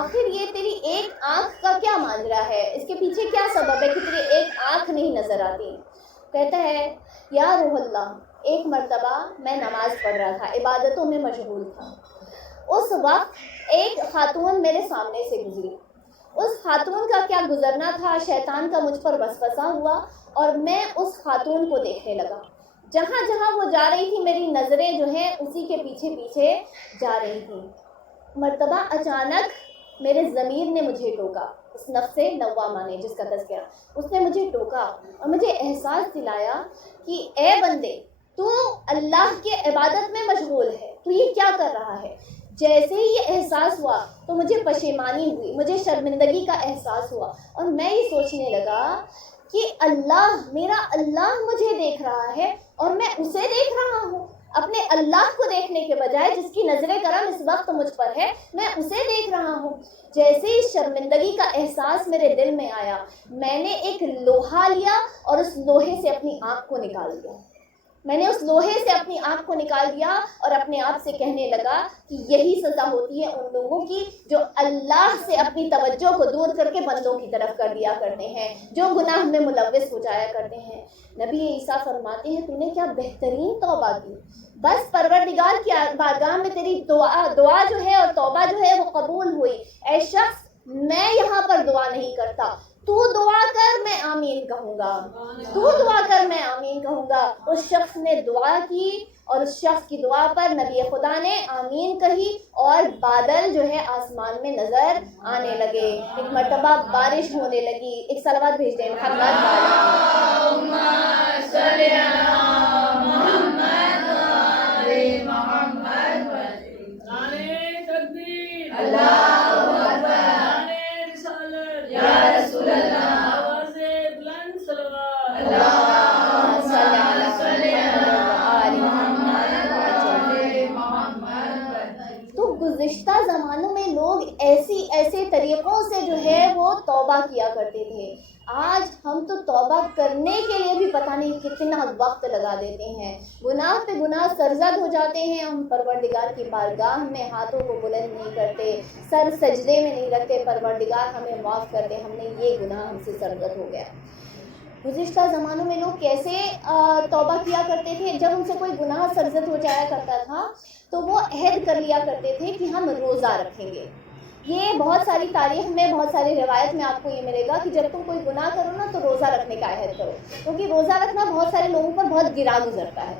آخر یہ تیری ایک آنکھ کا کیا ماجرا ہے، اس کے پیچھے کیا سبب ہے کہ تیری ایک آنکھ نہیں نظر آتی؟ کہتا ہے یا روح اللہ ایک مرتبہ میں نماز پڑھ رہا تھا، عبادتوں میں مشغول تھا، اس وقت ایک خاتون میرے سامنے سے گزری، اس خاتون کا کیا گزرنا تھا، شیطان کا مجھ پر وسوسہ ہوا اور میں اس خاتون کو دیکھنے لگا، جہاں جہاں وہ جا رہی تھی میری نظریں جو ہیں اسی کے پیچھے پیچھے جا رہی تھیں۔ مرتبہ اچانک میرے ضمیر نے مجھے ٹوکا، اس نفس لوامہ نے جس کا تذکرہ، اس نے مجھے ٹوکا اور مجھے احساس دلایا کہ اے بندے تو اللہ کے عبادت میں مشغول ہے، تو یہ کیا کر رہا ہے؟ جیسے ہی یہ احساس ہوا تو مجھے پشیمانی ہوئی، مجھے شرمندگی کا احساس ہوا اور میں یہ سوچنے لگا کہ میرا اللہ مجھے دیکھ رہا ہے اور میں اسے دیکھ رہا ہوں، اپنے اللہ کو دیکھنے کے بجائے جس کی نظر کرم اس وقت مجھ پر ہے میں اسے دیکھ رہا ہوں. جیسے ہی شرمندگی کا احساس میرے دل میں آیا میں نے ایک لوہا لیا اور اس لوہے سے اپنی آنکھ کو نکال دیا. میں نے اس لوہے سے اپنی آنکھ کو نکال دیا اور اپنے آپ سے کہنے لگا کہ یہی سزا ہوتی ہے ان لوگوں کی جو اللہ سے اپنی توجہ کو دور کر کے بندوں کی طرف کر دیا کرتے ہیں, جو گناہ میں ملوث ہو جایا کرتے ہیں. نبی عیسیٰ فرماتے ہیں تو نے کیا بہترین توبہ کی, بس پروردگار کی بارگاہ میں تیری دعا جو ہے اور توبہ جو ہے وہ قبول ہوئی. اے شخص میں یہاں پر دعا نہیں کرتا, تو دعا کر میں آمین کہوں گا, تو دعا کر میں آمین کہوں گا. اس شخص نے دعا کی اور اس شخص کی دعا پر نبی خدا نے آمین کہی اور بادل جو ہے آسمان میں نظر آنے لگے. ایک مرتبہ بارش ہونے لگی. ایک صلوات بھیج دیں محمد اللہم صلی علی محمد وعلی محمد. نعرہ تکبیر، اللہ اکبر. نعرہ رسالت، یا رسول اللہ. آواز بلند صلوات. اللہم صلی علی آل محمد وعلی محمد. تو گزشتہ زمانوں میں لوگ ایسے طریقوں سے جو ہے وہ توبہ کیا کرتے تھے. آج ہم تو توبہ کرنے کے لیے بھی پتہ نہیں کتنا وقت لگا دیتے ہیں, گناہ پہ گناہ سرزد ہو جاتے ہیں. ہم پروردگار کی بارگاہ میں ہاتھوں کو بلند نہیں کرتے, سر سجدے میں نہیں رکھتے, پروردگار ہمیں معاف کر دے, ہم نے یہ گناہ ہم سے سرزد ہو گیا. گزشتہ زمانوں میں لوگ کیسے توبہ کیا کرتے تھے؟ جب ان سے کوئی گناہ سرزد ہو جایا کرتا تھا تو وہ عہد کر لیا کرتے تھے کہ ہم روزہ رکھیں گے. یہ بہت ساری تاریخ میں, بہت ساری روایت میں آپ کو یہ ملے گا کہ جب تم کوئی گناہ کرو نا تو روزہ رکھنے کا عہد کرو, کیونکہ روزہ رکھنا بہت سارے لوگوں پر بہت گرا گزرتا ہے.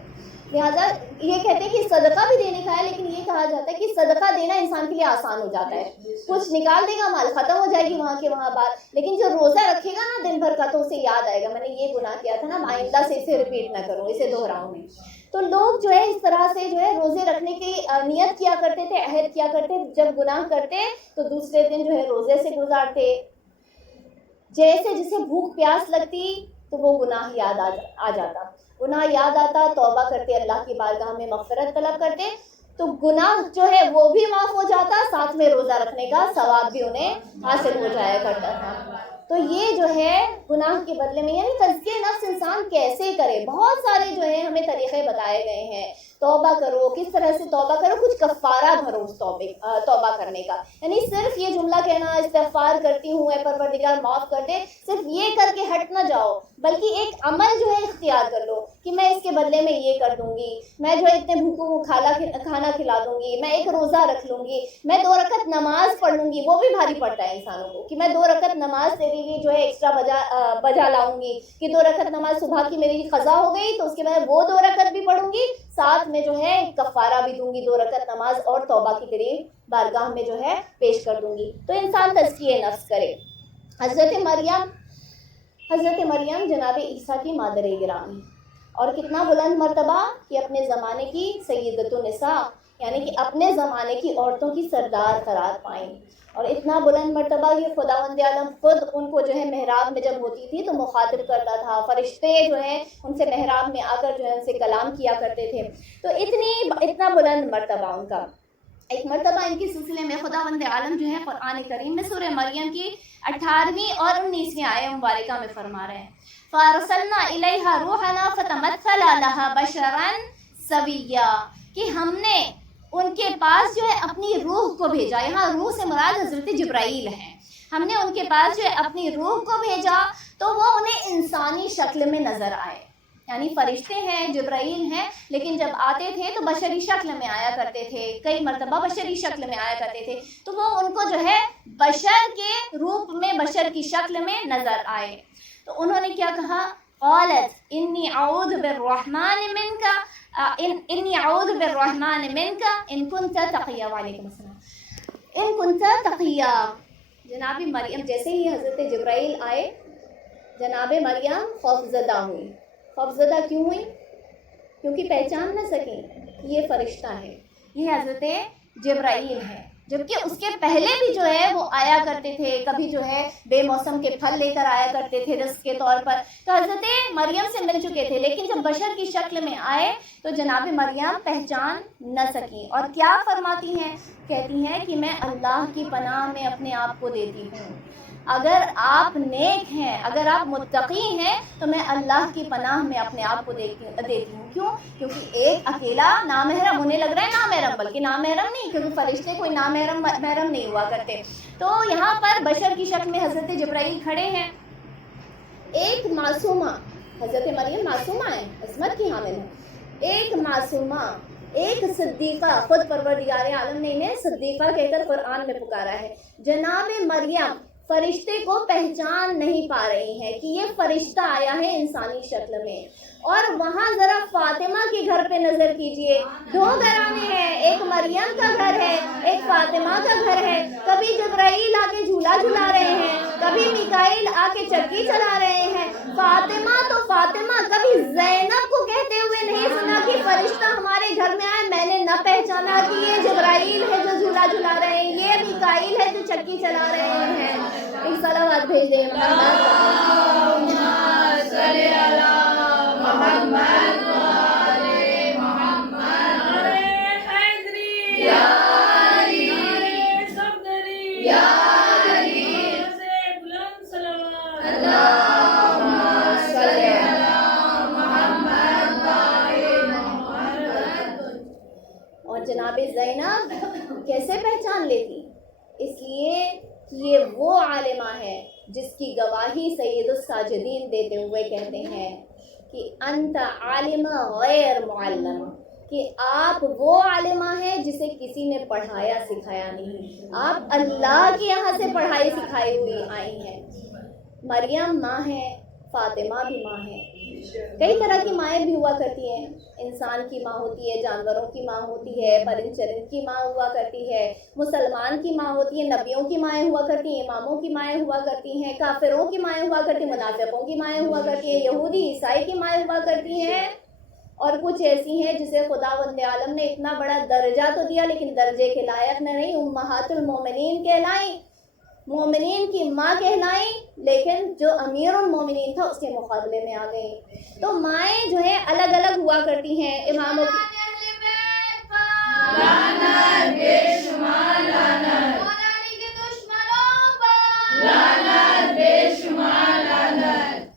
لہٰذا یہ کہتے ہیں کہ صدقہ بھی دینے کا ہے, لیکن یہ کہا جاتا ہے کہ صدقہ دینا انسان کے لیے آسان ہو جاتا ہے, کچھ نکال دے گا مال ختم ہو جائے گی وہاں کے وہاں بات. لیکن جو روزہ رکھے گا نا دن بھر کا تو اسے یاد آئے گا میں نے یہ گناہ کیا تھا نا, آئندہ سے اسے ریپیٹ نہ کروں, اسے دہراؤں نہیں. تو لوگ جو ہے اس طرح سے جو ہے روزے رکھنے کی نیت کیا کرتے تھے, عہد کیا کرتے. جب گناہ کرتے تو دوسرے دن جو ہے روزے سے گزارتے. جیسے جسے بھوک پیاس لگتی تو وہ گناہ یاد آ جاتا, گناہ یاد آتا, توبہ کرتے, اللہ کی بارگاہ میں مغفرت طلب کرتے تو گناہ جو ہے وہ بھی معاف ہو جاتا, ساتھ میں روزہ رکھنے کا ثواب بھی انہیں حاصل ہو جایا کرتا تھا. تو یہ جو ہے گناہ کے بدلے میں یعنی تزکیہ نفس انسان کیسے کرے, بہت سارے جو ہے ہمیں طریقے بتائے گئے ہیں. توبہ کرو, کس طرح سے توبہ کرو, کچھ کفارہ بھرو اس توبہ کرنے کا. یعنی صرف یہ جملہ کہنا استغفار کرتی ہوں اے پروردگار معاف کر دے, صرف یہ کر کے ہٹ نہ جاؤ, بلکہ ایک عمل جو ہے اختیار کر لو کہ میں اس کے بدلے میں یہ کر دوں گی, میں جو ہے اتنے بھوکوں کو کھانا کھلا دوں گی, میں ایک روزہ رکھ لوں گی, میں 2 رکعت نماز پڑھ لوں گی. وہ بھی بھاری پڑتا ہے انسانوں کو کہ میں 2 رکعت نماز تیرے لیے جو ہے ایکسٹرا بجا لاؤں گی, کہ 2 رکعت نماز صبح کی میری قضا ہو گئی تو اس کے بعد وہ 2 رکعت بھی پڑھوں گی, ساتھ میں جو ہے کفارہ بھی دوں گی, 2 رکعت نماز اور توبہ کی تیری بارگاہ میں جو ہے پیش کر دوں گی. تو انسان تزکیہ نفس کرے. حضرت مریم جناب عیسیٰ کی مادر گرامی, اور کتنا بلند مرتبہ کہ اپنے زمانے کی سیدۃ النساء یعنی کہ اپنے زمانے کی عورتوں کی سردار قرار پائیں. اور اتنا بلند مرتبہ کہ خداوند عالم خود ان کو جو ہے محراب میں جب ہوتی تھی تو مخاطب کرتا تھا, فرشتے جو ہیں ان سے محراب میں آ کر جو ہے ان سے کلام کیا کرتے تھے. تو اتنا بلند مرتبہ ان کا. ایک مرتبہ ان کے سلسلے میں خداوند عالم جو ہے قرآن کریم میں سورہ مریم کی 18ویں اور 19ویں آیت مبارکہ میں فرما رہے ہیں فَأَرْسَلْنَا إِلَيْهَا رُوحَنَا فَتَمَثَّلَ لَهَا بَشَرًا سَوِيًّا, کہ ہم نے ان کے پاس جو ہے اپنی روح کو بھیجا. یہاں روح سے مراد حضرت جبرائیل ہیں. ہم نے ان کے پاس جو ہے اپنی روح کو بھیجا تو وہ انہیں انسانی شکل میں نظر آئے. یعنی فرشتے ہیں, جبرائیل ہیں, لیکن جب آتے تھے تو بشری شکل میں آیا کرتے تھے, کئی مرتبہ بشری شکل میں آیا کرتے تھے. تو وہ ان کو جو ہے بشر کے روپ میں, بشر کی شکل میں نظر آئے. تو انہوں نے کیا کہا, قالت انی اعوذ بالرحمن منک ان کنت تقیا. وعلیکم السلام. ان کنت تقیا. جناب مریم جیسے ہی حضرت جبرائیل آئے, جناب مریم خوفزدہ ہوئی. خوفزدہ کیوں ہوئی؟ کیونکہ پہچان نہ سکیں کہ یہ فرشتہ ہے, یہ حضرت جبرائیل ہے. جبکہ اس کے پہلے بھی جو ہے وہ آیا کرتے تھے، کبھی جو ہے بے موسم کے پھل لے کر آیا کرتے تھے رزق کے طور پر، تو حضرت مریم سے مل چکے تھے، لیکن جب بشر کی شکل میں آئے تو جناب مریم پہچان نہ سکی، اور کیا فرماتی ہیں؟ کہتی ہیں کہ میں اللہ کی پناہ میں اپنے آپ کو دیتی ہوں، اگر آپ نیک ہیں، اگر آپ متقی ہیں تو میں اللہ کی پناہ میں اپنے آپ کو دیتی ہوں۔ کیوں؟ کیونکہ ایک اکیلا نامحرم، انہیں لگ رہا ہے نامحرم، بلکہ نامحرم نہیں، کیونکہ فرشتے کوئی نامحرم نہیں ہوا کرتے۔ تو یہاں پر بشر کی شکل میں حضرت جبرائیل کھڑے ہیں، ایک معصومہ، حضرت مریم معصومہ ہے، عصمت کی حامل ہے، ایک معصومہ، ایک صدیقہ، خود پروردگار عالم نے انہیں صدیقہ کہہ کر قرآن میں پکارا ہے۔ جناب مریم فرشتے کو پہچان نہیں پا رہی ہیں کہ یہ فرشتہ آیا ہے انسانی شکل میں، اور وہاں ذرا فاطمہ کے گھر پہ نظر کیجئے، دو گھرانے ہیں، ایک مریم کا گھر ہے، ایک فاطمہ کا گھر ہے، کبھی جبرائیل آ کے جھولا جھلا رہے ہیں، کبھی میکائیل آ کے چکی چلا رہے ہیں، فاطمہ تو فاطمہ کبھی زینب کو کہتے ہوئے نہیں سنا کہ فرشتہ ہمارے گھر میں آئے، میں نے نہ پہچانا کہ یہ جبرائیل ہے جو جھولا جھلا رہے ہیں، یہ میکائیل ہے جو چکی چلا رہے ہیں۔ ایک صلوات بھیج دیں محمد صلی اللہ محمد والے محمد، نعرہ حیدری، یا نعرہ صفدری، یا سے بلند صلوات۔ اللہم صلی علی محمد والے محمد۔ اور جناب زینب کیسے پہچان لیتی؟ اس لیے کہ یہ وہ عالمہ ہے جس کی گواہی سید الساجدین دیتے ہوئے کہتے ہیں کہ انت عالمہ غیر معلمہ، کہ آپ وہ عالمہ ہیں جسے کسی نے پڑھایا سکھایا نہیں، آپ اللہ کے یہاں سے پڑھائی سکھائی ہوئی آئی ہیں۔ مریم ماں ہے، فاطمہ بھی ماں ہے، کئی طرح کی مائیں بھی ہوا کرتی ہیں، انسان کی ماں ہوتی ہے، جانوروں کی ماں ہوتی ہے، پرند چرند کی ماں ہوا کرتی ہے، مسلمان کی ماں ہوتی ہے، نبیوں کی مائیں ہوا کرتی ہیں، اماموں کی مائیں ہوا کرتی ہیں، کافروں کی مائیں ہوا کرتی ہیں، منافقوں کی مائیں ہوا کرتی ہیں، یہودی عیسائی کی مائیں ہوا کرتی ہیں، اور کچھ ایسی ہیں جسے خداوند عالم نے اتنا بڑا درجہ تو دیا لیکن درجے کے لائق نہ رہی، امہات المومنین کہلائیں، مومنین کی ماں کہلائیں، لیکن جو امیر المومنین تھا اس کے مقابلے میں آ گئی۔ تو مائیں جو ہیں الگ الگ ہوا کرتی ہیں، اماموں کی لعنت بے شمار لعنت، مولانا کے دشمنوں پر لعنت بے شمار لعنت۔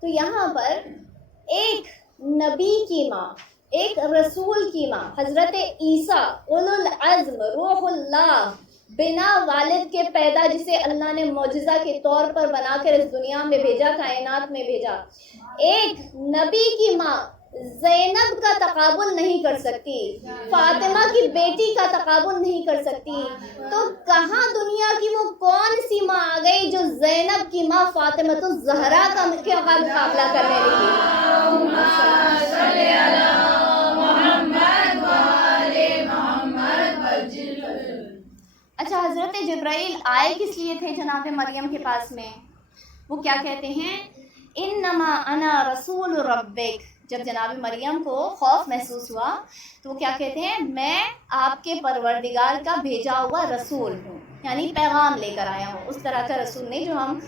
تو یہاں پر ایک نبی کی ماں، ایک رسول کی ماں، حضرت عیسیٰ اولو العزم روح اللہ، بنا والد کے پیدا، جسے اللہ نے معجزہ کے طور پر بنا کر اس دنیا میں بھیجا، کائنات میں بھیجا، ایک نبی کی ماں زینب کا تقابل نہیں کر سکتی، فاطمہ کی بیٹی کا تقابل نہیں کر سکتی، تو کہاں دنیا کی وہ کون سی ماں آ گئی جو زینب کی ماں فاطمہ الزہرا کا مقابلہ کرنے لگی؟ صلی اللہ محمد والے محمد وجل۔ اچھا، حضرت جبرائیل آئے کس لیے تھے جناب مریم کے پاس میں؟ وہ کیا کہتے ہیں؟ انما انا رسول ربک۔ جب جناب مریم کو خوف محسوس ہوا تو وہ کیا کہتے ہیں؟ میں آپ کے پروردگار کا بھیجا ہوا رسول ہوں، یعنی پیغام لے کر آیا ہوں، اس طرح کا رسول نہیں جو ہم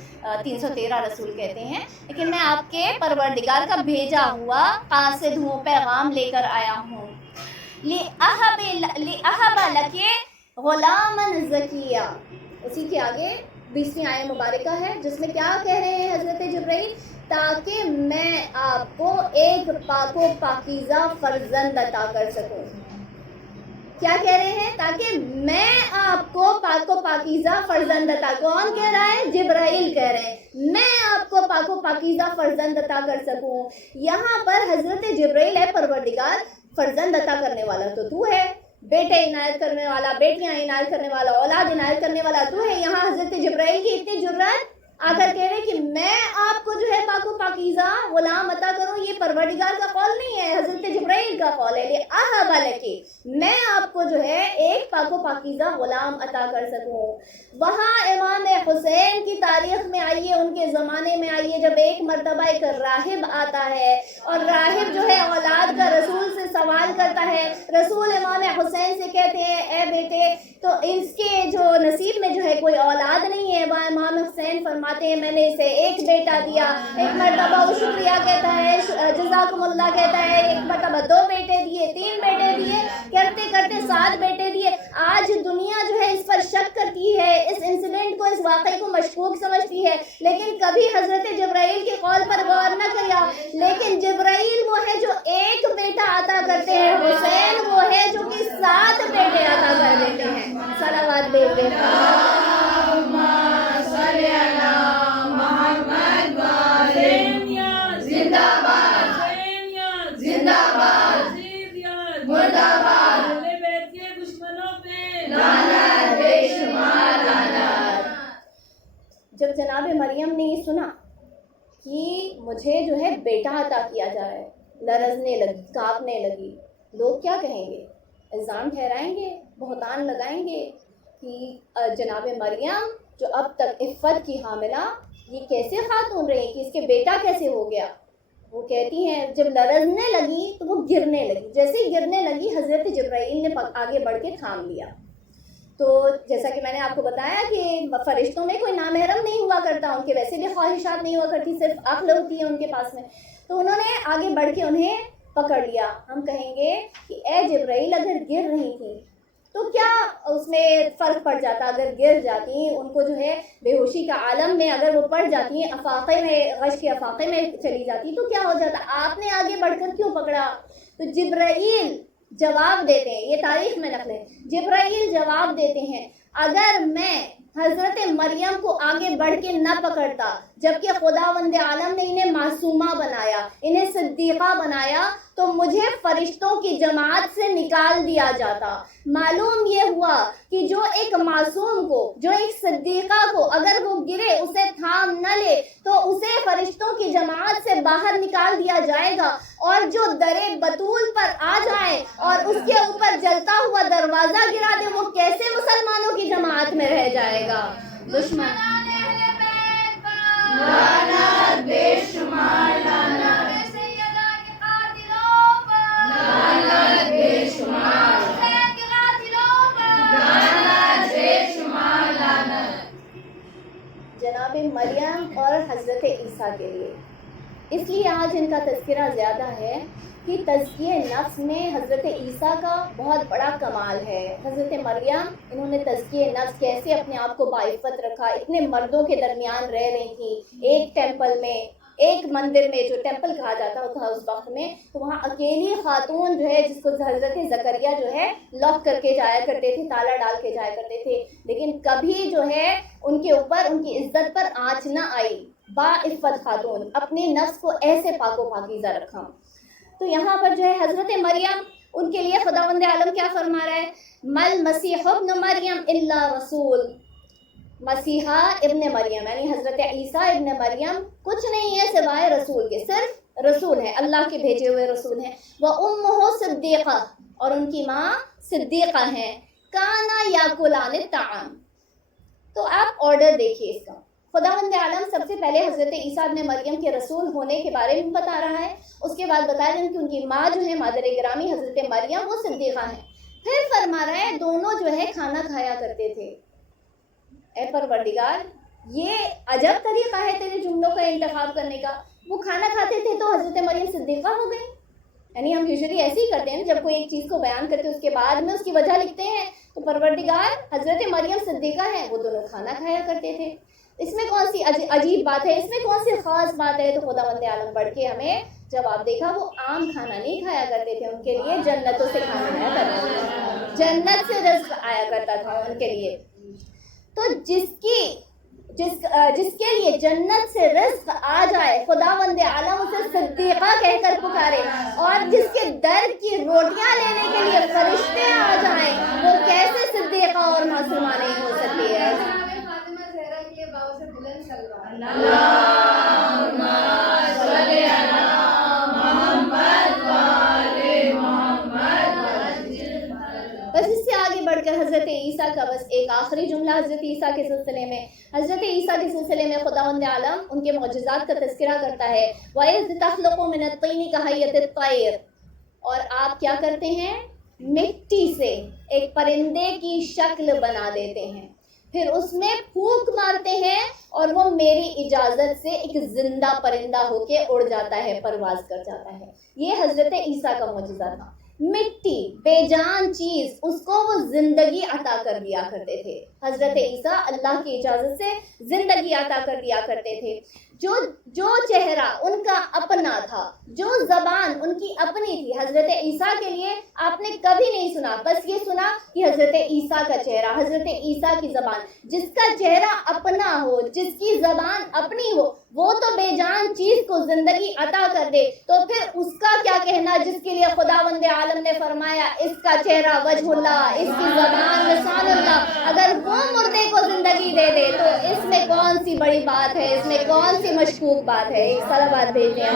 313 رسول کہتے ہیں، لیکن میں آپ کے پروردگار کا بھیجا ہوا قاصد ہوں، پیغام لے کر آیا ہوں۔ لِأَهَبَ لَكِ غُلَامًا زَكِيًّا، اسی کے آگے 20ویں آیہ مبارکہ ہے جس میں کیا کہہ رہے ہیں حضرت جبرائیل؟ تاکہ میں آپ کو ایک پاک و پاکیزہ فرزند عطا کر سکوں۔ کیا کہہ رہے ہیں؟ تاکہ میں آپ کو پاک و پاکیزہ فرزند عطا، کون کہہ رہا ہے؟ جبرائیل کہہ رہے ہیں، میں آپ کو پاک و پاکیزہ فرزند عطا کر سکوں۔ یہاں پر حضرت جبرائیل ہے پروردگار، فرزند عطا کرنے والا تو ہے، بیٹے عنایت کرنے والا، بیٹیاں عنایت کرنے والا، اولاد عنایت کرنے والا تو ہے۔ یہاں حضرت جبرائیل کی اتنی جرات آ کر کہہ رہے کہ میں آپ کو جو ہے پاک و پاکیزہ پاکیزہ غلام عطا کروں، یہ پروردگار کا قول نہیں ہے، حضرت جبرائیل کا قول ہے، لِأَهَبَ لَكِ، میں آپ کو جو ہے ایک پاک و پاکیزہ غلام عطا کر سکوں۔ وہاں امام حسین کی تاریخ میں آئیے، ان کے زمانے میں آئیے، جب ایک مرتبہ ایک راہب آتا ہے اور راہب جو ہے اولاد کا رسول سے سوال کرتا ہے، رسول امام حسین سے کہتے ہیں اے بیٹے تو اس کے جو نصیب میں جو ہے کوئی اولاد نہیں ہے، وہ امام حسین فرماتے ہیں میں نے اسے ایک بیٹا دیا، ایک مرتبہ وہ شکریہ کہتا ہے، جزاکم اللہ کہتا ہے، ایک مرتبہ 2 بیٹے دیے، 3 بیٹے دیے، کرتے کرتے 7 بیٹے دیے۔ آج دنیا جو ہے اس پر شک کرتی ہے، اس انسیڈنٹ کو، اس واقعے کو مشکوک سمجھتی ہے، لیکن کبھی حضرت جبرائیل کے قول پر غور نہ کیا۔ لیکن جبرائیل وہ ہے جو ایک بیٹا عطا کرتے ہیں، حسین وہ ہے جو کہ 7 بیٹے عطا کر دیتے ہیں۔ صلوات بھیجتے ہیں۔ حسین یاد زندہ باد، حسین یاد زندہ باد، عزیز یاد مردہ باد، اہل بیت کے دشمنوں پہ لعنت بے شمار لعنت۔ جب جناب مریم نے یہ سنا کہ مجھے جو ہے بیٹا عطا کیا جا رہا ہے، لرزنے لگی، کانپنے لگی۔ لوگ کیا کہیں گے؟ الزام ٹھہرائیں گے، بہتان لگائیں گے کہ جناب مریم جو اب تک عفت کی حاملہ، یہ کیسے خاتون رہی کہ اس کے بیٹا کیسے ہو گیا؟ وہ کہتی ہیں جب لرزنے لگی تو وہ گرنے لگی، جیسے ہی گرنے لگی حضرت جبرائیل نے آگے بڑھ کے تھام لیا۔ تو جیسا کہ میں نے آپ کو بتایا کہ فرشتوں میں کوئی نامحرم نہیں ہوا کرتا، ان کے ویسے بھی خواہشات نہیں ہوا کرتی، صرف عقل ہوتی ہے ان کے پاس میں۔ تو انہوں نے آگے بڑھ کے انہیں پکڑ لیا۔ ہم کہیں گے کہ اے جبرائیل اگر گر رہی تھی تو کیا اس میں فرق پڑ جاتا؟ اگر گر جاتی، ان کو جو ہے بے ہوشی کا عالم میں اگر وہ پڑ جاتی ہیں، افاقے میں، غش کے افاقے میں چلی جاتی تو کیا ہو جاتا؟ آپ نے آگے بڑھ کر کیوں پکڑا؟ تو جبرائیل جواب دیتے ہیں، یہ تاریخ میں نقل ہے، جبرائیل جواب دیتے ہیں اگر میں حضرت مریم کو آگے بڑھ کے نہ پکڑتا، جبکہ خداوند عالم نے انہیں معصومہ بنایا، انہیں صدیقہ بنایا، تو مجھے فرشتوں کی جماعت سے نکال دیا جاتا۔ معلوم یہ ہوا کہ جو ایک معصوم کو، جو ایک صدیقہ کو اگر وہ گرے، اسے تھام نہ لے تو اسے فرشتوں کی جماعت سے باہر نکال دیا جائے گا، اور جو درِ بطول پر آ جائے اور اس کے اوپر جلتا ہوا دروازہ گرا دے، وہ کیسے مسلمانوں کی جماعت میں رہ جائے گا؟ دشمن لعنت بے شمار لعنت، لعنت بے شمار، لعنت بے شمار لعنت۔ جناب مریم اور حضرت عیسیٰ کے لیے اس لیے آج ان کا تذکرہ زیادہ ہے کہ تزکیہ نفس میں حضرت عیسیٰ کا بہت بڑا کمال ہے۔ حضرت مریم انہوں نے تزکیہ نفس کیسے اپنے آپ کو باعفت رکھا، اتنے مردوں کے درمیان رہ رہی تھیں، ایک ٹیمپل میں، ایک مندر میں جو ٹیمپل کہا جاتا تھا اس وقت میں، تو وہاں اکیلی خاتون جو ہے جس کو حضرت زکریا جو ہے لاک کر کے جایا کرتے تھے، تالا ڈال کے جایا کرتے تھے، لیکن کبھی جو ہے ان کے اوپر، ان کی عزت پر آنچ نہ آئی۔ با عفت خاتون، اپنے نفس کو ایسے پاک و پاکیزہ رکھا۔ تو یہاں پر جو ہے حضرت مریم، ان کے لیے خداوند عالم کیا فرما رہا ہے؟ مل مسیح ابن مریم الا رسول، مسیحا ابن مریم یعنی حضرت عیسیٰ ابن مریم کچھ نہیں ہے سوائے رسول کے، صرف رسول ہیں، اللہ کے بھیجے ہوئے رسول ہیں۔ وَأُمُّهُ صدیقہ، اور ان کی ماں صدیقہ ہیں۔ کانا یاکلان الطعام، تو آپ آرڈر دیکھیے اس کا۔ خداوند عالم سب سے پہلے حضرت عیسیٰ ابن مریم کے رسول ہونے کے بارے میں بتا رہا ہے، اس کے بعد بتا رہا ہے کہ ان کی ماں جو ہے مادر گرامی حضرت مریم وہ صدیقہ ہیں، پھر فرما رہا ہے دونوں جو ہے کھانا کھایا کرتے تھے۔ اے پروردگار، یہ عجب طریقہ ہے تیرے جملوں کا انتخاب کرنے کا، وہ کھانا کھاتے تھے تو حضرت مریم صدیقہ ہو گئی۔ یعنی ہم یوزلی ایسے ہی کرتے ہیں، جب کوئی ایک چیز کو بیان کرتے ہیں اس کے بعد میں اس کی وجہ لکھتے ہیں، تو پروردگار حضرت مریم صدیقہ ہیں، وہ دونوں کھانا کھایا کرتے تھے، اس میں کون سی عجیب بات ہے، اس میں کون سی خاص بات ہے؟ تو خداوند عالم بڑھ کے ہمیں جواب دیکھا، وہ عام کھانا نہیں کھایا کرتے تھے، ان کے لیے جنتوں سے کھانا آیا کرتا تھا، جنت سے رزق آیا کرتا تھا ان کے لیے۔ تو جس کے لیے جنت سے رزق آ جائے، خداوند عالم اسے صدیقہ کہہ کر پکارے، اور جس کے در کی روٹیاں لینے کے لیے فرشتے آ جائیں، وہ کیسے صدیقہ اور معصومہ نہیں ہو سکتی ہے؟ اللہم عیسیٰ کا بس ایک آخری جملہ حضرت عیسیٰ کے سلسلے میں. حضرت عیسیٰ کے سلسلے میں خداوند عالم ان کے معجزات کا تذکرہ کرتا ہے. وَإِذْ تَخْلُقُ مِنَ الطِّينِ كَهَيْئَةِ الطَّيْرِ. اور آپ کیا کرتے ہیں؟ مٹی سے ایک پرندے کی شکل بنا دیتے ہیں، پھر اس میں پھونک مارتے ہیں اور وہ میری اجازت سے ایک زندہ پرندہ ہو کے اڑ جاتا ہے، پرواز کر جاتا ہے. یہ حضرت عیسیٰ کا معجزہ تھا. مٹی بے جان چیز، اس کو وہ زندگی عطا کر دیا کرتے تھے. حضرت عیسیٰ اللہ کی اجازت سے زندگی عطا کر دیا کرتے تھے. جو چہرہ ان کا اپنا تھا، جو زبان ان کی اپنی تھی، حضرت عیسیٰ کے لیے آپ نے کبھی نہیں سنا، بس یہ سنا کہ حضرت عیسیٰ کا چہرہ، حضرت عیسیٰ کی زبان. جس کا چہرہ اپنا ہو، جس کی زبان اپنی ہو، وہ تو بے جان چیز کو زندگی عطا کر دے، تو پھر اس کا کیا کہنا جس کے لیے خداوند عالم نے فرمایا اس کا چہرہ وجہ اللہ، اس کی زبان لسان اللہ. اگر وہ مردے کو زندگی دے دے تو اس میں کون سی بڑی بات ہے، اس میں کون سی مشکوک بات ہے؟ ایک صلوات بھیجتے ہیں.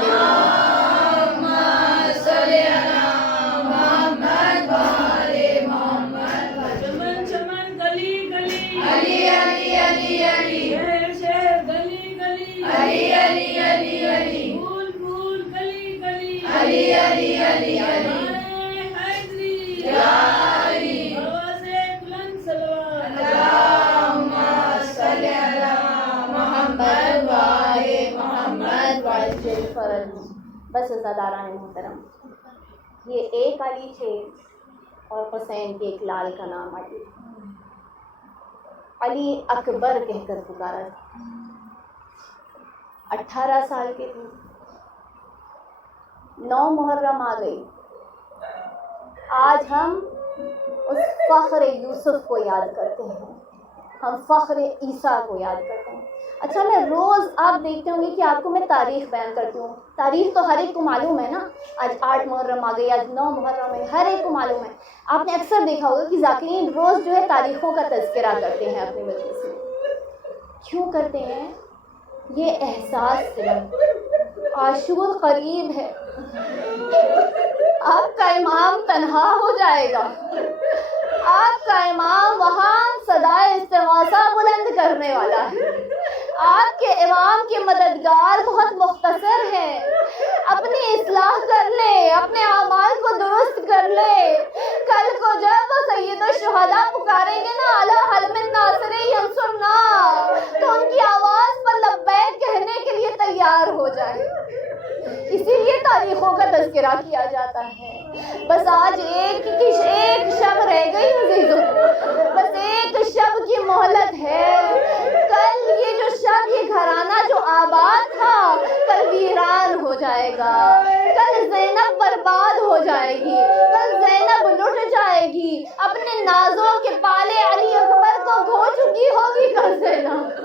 چمن چمن گلی گلی، علی علی علی علی، شہر شہر گلی گلی، علی علی علی علی، پھول پھول گلی گلی، علی علی علی علی، مائے حیدری، یا علی، آوازِ بلند صلوات. اللہم صلی علی محمد و آل محمد وعلیہ الفرج. بس عزاداران محترم، یہ ایک علی تھے اور حسین کے ایک لال کا نام علی. علی اکبر کہہ کر پکارا تھا. 18 سال کے تھے. 9 محرم آ گئی. آج ہم اس فخر یوسف کو یاد کرتے ہیں، ہم فخر عیسیٰ کو یاد کرتے ہیں. اچھا، میں روز آپ دیکھتے ہوں گے کہ آپ کو میں تاریخ بیان کرتی ہوں. تاریخ تو ہر ایک کو معلوم ہے نا. آج 8 محرم آ گئی، آج 9 محرم ہے، ہر ایک کو معلوم ہے. آپ نے اکثر دیکھا ہوگا کہ ذاکرین روز جو ہے تاریخوں کا تذکرہ کرتے ہیں اپنی مجلس میں. کیوں کرتے ہیں؟ یہ احساس صرف عاشور قریب ہے، آپ کا امام تنہا ہو جائے گا، آپ کا امام وہاں صدائے استغاثہ بلند کرنے والا ہے. آپ کے امام کے مددگار بہت مختصر ہیں. اپنی اصلاح کر لے، اپنے اعمال کو درست کر لے. کل کو جب وہ سید الشہداء پکاریں گے نا، الا حل من ناصر ینصرنا، تو ان کی آواز پر لبیک کہنے کے لیے تیار ہو جائے. اسی لیے تاریخوں کا تذکرہ کیا جاتا ہے. بس آج ایک شب رہ گئی عزیزوں، بس ایک شب کی مہلت ہے. کل یہ جو شب، یہ گھرانہ جو آباد تھا، کل ویران ہو جائے گا. کل زینب برباد ہو جائے گی، کل زینب لٹ جائے گی، اپنے نازوں کے پالے علی اکبر کو کھو چکی ہوگی کل زینب.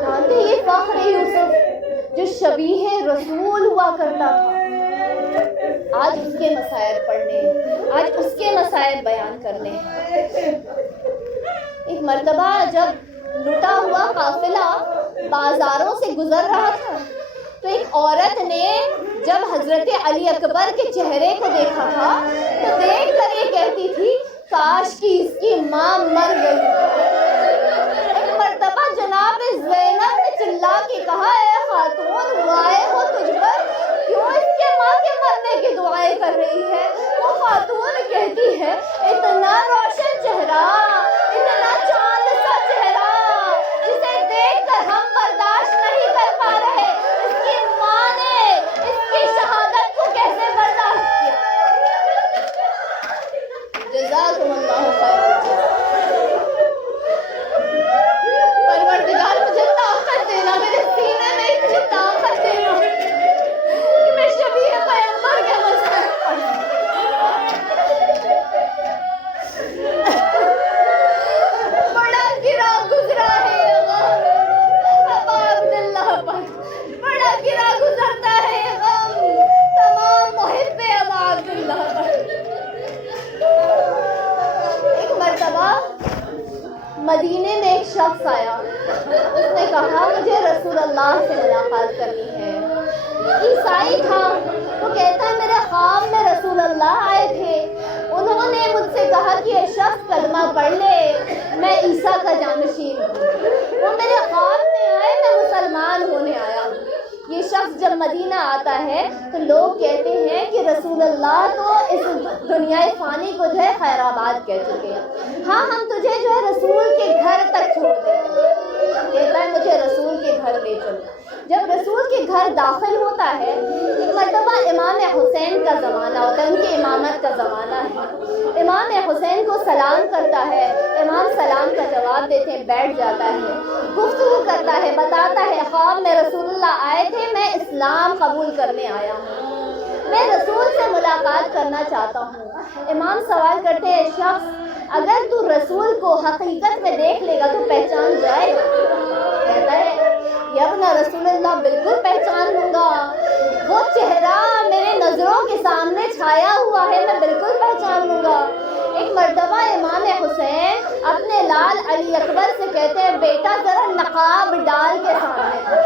جانتے یہ فخر یوسف جو شبیہ رسول ہوا کرتا تھا، آج اس کے مسائل پڑھنے، آج اس کے مسائل بیان کرنے. ایک مرتبہ جب لٹا ہوا قافلہ بازاروں سے گزر رہا تھا تو ایک عورت نے جب حضرت علی اکبر کے چہرے کو دیکھا تھا تو دیکھ کر یہ کہتی تھی کاش کی اس کی ماں مر گئی. ایک مرتبہ جناب زینب نے چلا کے کہا اے خاتون وائے ہو تجھ پر، کیوں اس کے ماں کے مرنے کی دعائیں کر رہی ہے؟ وہ خاتون کہتی ہے اتنا روشن چہرہ، اتنا چاند سا چہرہ جسے دیکھ کر ہم برداشت نہیں کر پا رہے، اس کی ماں نے اس کی شہادت کو کیسے برداشت کیا؟ جزاکم اللہ خیر. پروردگار مجھے طاقت دینا، میرے سینے میں اتنی طاقت دینا کہ میں شبیہ پیغمبر کے مسائل پڑھوں. بڑا گرا گزرا ہے غم ابا عبداللہ پر، بڑا گرا گزرتا ہے غم تمام محب ابا عبداللہ پر. ایک مرتبہ مدینے میں ایک شخص آیا، اس نے کہا مجھے رسول اللہ سے ملاقات کرنی ہے. عیسائی تھا، وہ کہتا ہے میرے خواب میں رسول اللہ آئے تھے، انہوں نے مجھ سے کہا کہ یہ شخص کلمہ پڑھ لے، میں عیسیٰ کا جانشین ہوں۔ وہ میرے خواب میں آئے، میں مسلمان ہونے آیا ہوں۔ یہ شخص جب مدینہ آتا ہے تو لوگ کہتے ہیں کہ رسول اللہ تو اس دنیا فانی کو جو ہے خیر آباد کہہ چکے ہیں، ہاں ہم تجھے جو ہے رسول کے گھر تک چھوڑ دیں گے۔ کہتا ہے مجھے رسول کے گھر لے چلو۔ جب رسول کے گھر داخل ہوتا ہے، ایک مرتبہ امام حسین کا زمانہ ہوتا ہے، ان کی امامت کا زمانہ ہے۔ امام حسین کو سلام کرتا ہے، امام سلام کا جواب دیتے ہیں، بیٹھ جاتا ہے، گفتگو کرتا ہے، بتاتا ہے خواب میں رسول اللہ آئے تھے، میں اسلام قبول کرنے آیا ہوں، میں رسول سے ملاقات کرنا چاہتا ہوں۔ امام سوال کرتے ہیں شخص اگر تو رسول کو حقیقت میں دیکھ لے گا تو پہچان جائے گا؟ کہتا ہے یا ابن رسول اللہ بالکل پہچان لوں گا، وہ چہرہ میرے نظروں کے سامنے چھایا ہوا ہے، میں بالکل پہچان لوں گا۔ ایک مرتبہ امام حسین اپنے لال علی اکبر سے کہتے ہیں بیٹا ذرا نقاب ڈال کے سامنے۔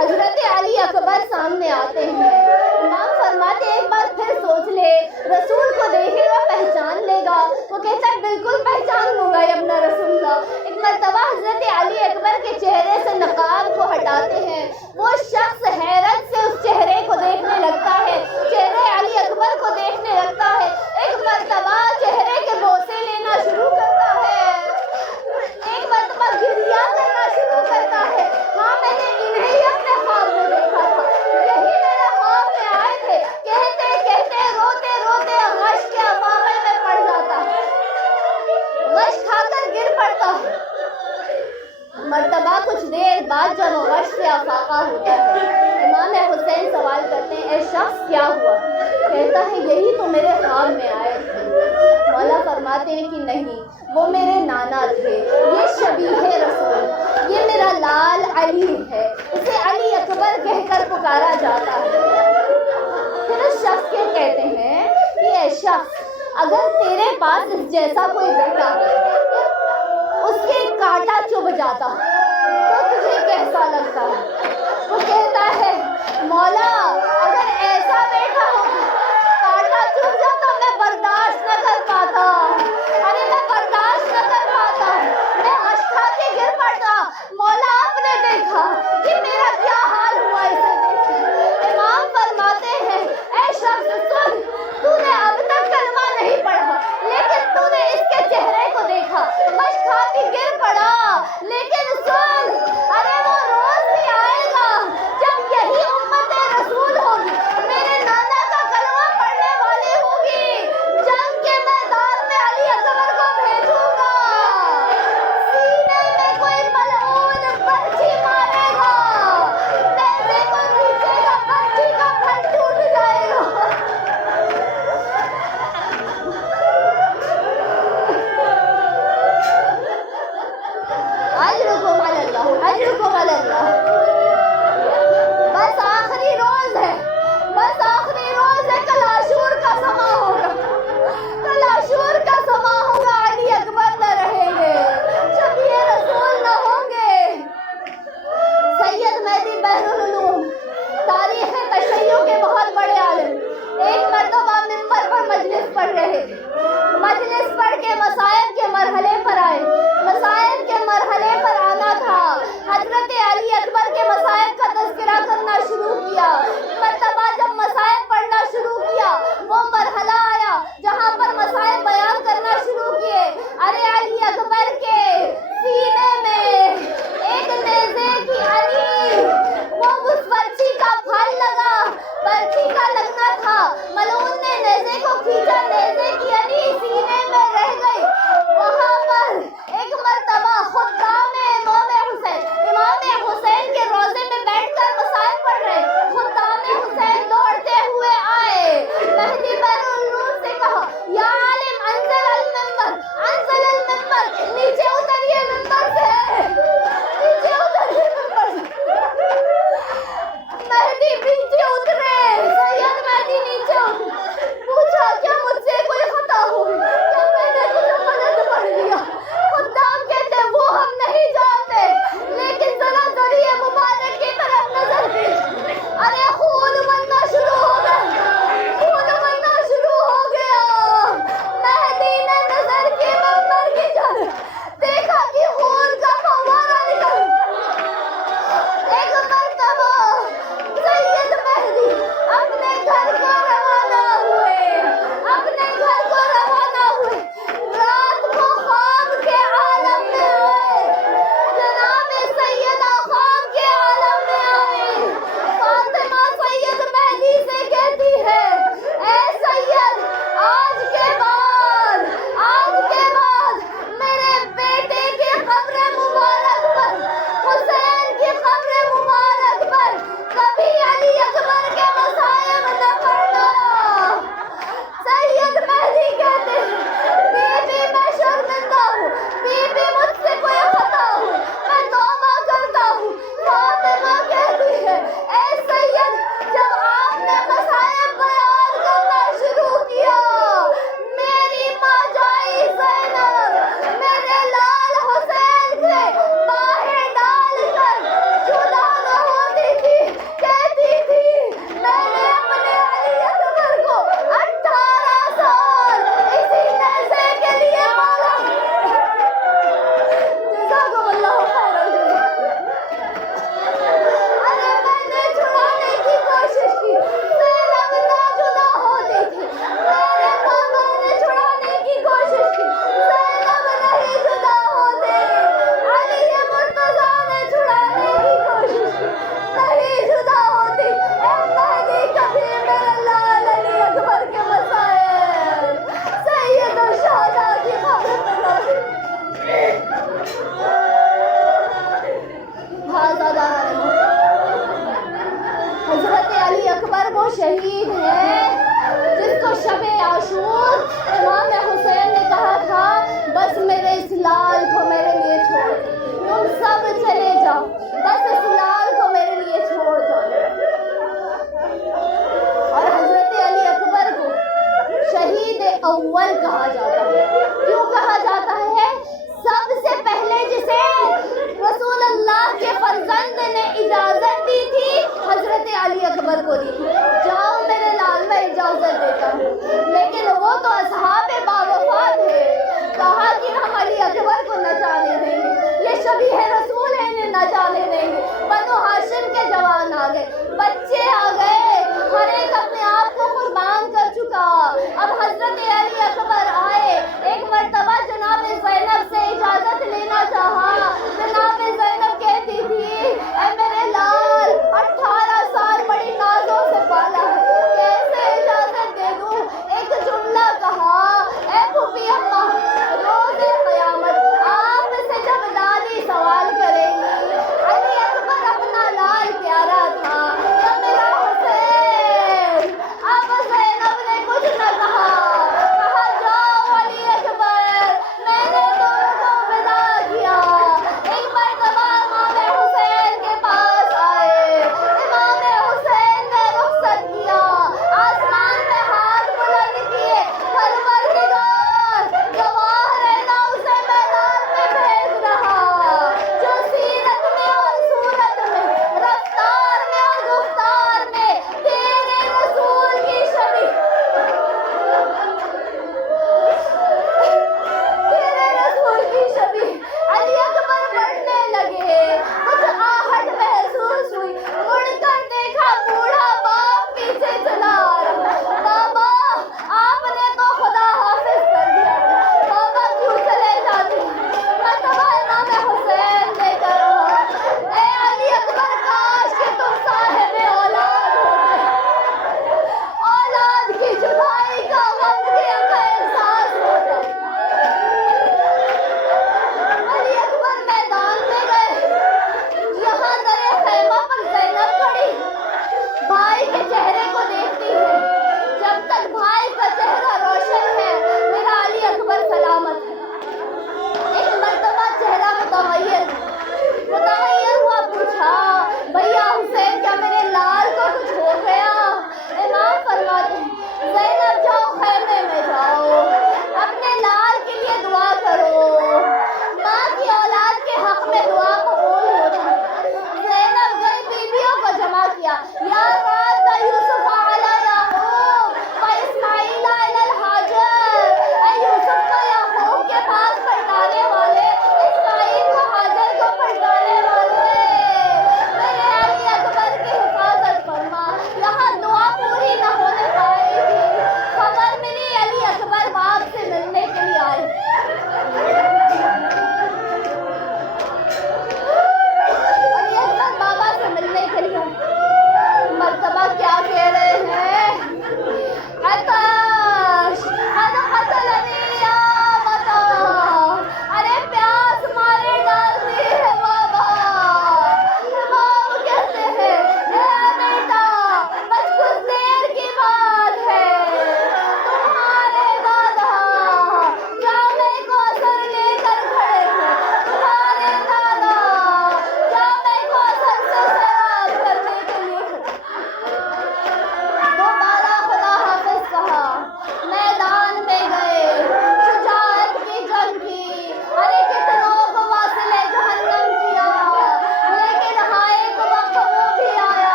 حضرت علی اکبر سامنے آتے ہیں، امام فرماتے ایک بار پھر سوچ لے، رسول کو دیکھے گا پہچان لے گا؟ وہ کہتا ہے بالکل پہچان لوں گا یا ابن رسول اللہ۔ ایک مرتبہ حضرت علی اکبر کے چہرے سے نقاب کو ہٹاتے ہیں، وہ شخص حیرت سے اس چہرے کو دیکھنے لگتا ہے، چہرے علی اکبر کو دیکھنے لگتا ہے، ایک مرتبہ چہرے کے بوسے لینا شروع کرتا ہے، ایک مرتبہ گریہ کرنا شروع کرتا ہے۔ ہاں میں نے انہیں ہی اپنے خواب میں دیکھا تھا، یہی میرے خواب میں آئے تھے، کہتے کہتے روتے روتے غش کے افاقے میں پڑ جاتا ہے، غش کھا کر گر پڑتا ہے۔ مرتبہ کچھ دیر بعد جب غش سے افاقہ ہوتا ہے، امام حسین سوال کرتے ہیں اے شخص کیا ہوا؟ کہتا ہے یہی تو میرے خواب میں آئے تھے۔ مولا فرماتے ہیں کہ نہیں، وہ میرے نانا تھے، یہ شبیہ رسول، یہ میرا لال علی ہے، اسے علی اکبر کہہ کر پکارا جاتا ہے۔ پھر اس شخص کے کہتے ہیں کہ اے شخص اگر تیرے پاس اس جیسا کوئی بیٹا اس کے کانٹا چبھ جاتا تو تجھے کیسا لگتا ہے؟ وہ کہتا ہے مولا اگر ایسا بیٹا ہوتا کانٹا چبھ جاتا میں برداشت نہ کر پاتا، ارے میں برداشت نہ کر پاتا، میں غش کھا کے گر پڑتا۔ مولا آپ نے دیکھا کہ میرا کیا حال ہوا اسے دیکھ۔ امام فرماتے ہیں اے شخص سن، تو نے اب تک کلمہ نہیں پڑھا لیکن تو نے اس کے چہرے کو دیکھا، غش کھا کے گر پڑا، لیکن سن ارے وہ روز بھی آئے گا جب یہی امت رسول ہوگی، میرے نانا کا کلمہ پڑھنے والی ہوگی، جنگ کے میدان میں علی اکبر کو بھیجوں گا، سینے میں کوئی ملعون برچھی مارے گا، نیزے کو کھینچے گا، برچھی کا پھل ٹوٹ جائے گا۔ اجرکم علی اللہ، اجرکم علی اللہ۔ بس آخری روز ہے، بس آخری روز ہے، کل عاشور کا سما ہوگا، کل عاشور کا سما ہوگا، علی اکبر نہ رہیں گے، شبیہ رسول نہ ہوں گے۔ سید مہدی بحر العلوم تاریخ تشیع کے بہت بڑے عالم ایک مرتبہ منبر پر مجلس پڑھ رہے تھے، مجلس پڑھ کے مصائب کے مرحلے پر آئے، مصائب کے مرحلے پر آنا تھا، حضرت علی اکبر کے مصائب کا تذکرہ کرنا شروع کیا۔ مرتبہ جب مصائب پڑھنا شروع کیا وہ مرحلہ آیا جہاں پر مصائب بیان کرنا شروع کیے، ارے علی اکبر کے سینے میں ایک نیزے کی علی وہ اس برچھی کا پھل لگا، برچھی کا لگنا تھا، ملعون نے نیزے کو کھینچا، نیزے کی علی سینے میں رہ گئی۔ وہاں پر ایک مرتبہ خدام امام حسین کے روضے میں بیٹھ کر مصائب پڑھ رہے، خدام حسین دوڑتے ہوئے آئے، مہدی بحر العلوم سے کہا یا عالم انزل المنبر، انزل المنبر، نیچے اتریے منبر سے، نیچے اتریے منبر سے۔ مہدی نیچے اترے، سید مہدی نیچے اترے، پوچھا کیا مجھ وہ شہید ہے جس کو شب عاشور امام حسین نے کہا تھا بس میرے اس لال کو میرے لیے چھوڑ دو، تم سب چلے جاؤ، بس اس لال کو میرے لیے چھوڑ دو۔ اور حضرت علی اکبر کو شہید اول کہا جاتا ہے۔ کیوں کہا جاتا ہے؟ سب سے پہلے جسے رسول اللہ کے فرزند نے اجازت دی تھی حضرت علی اکبر کو دی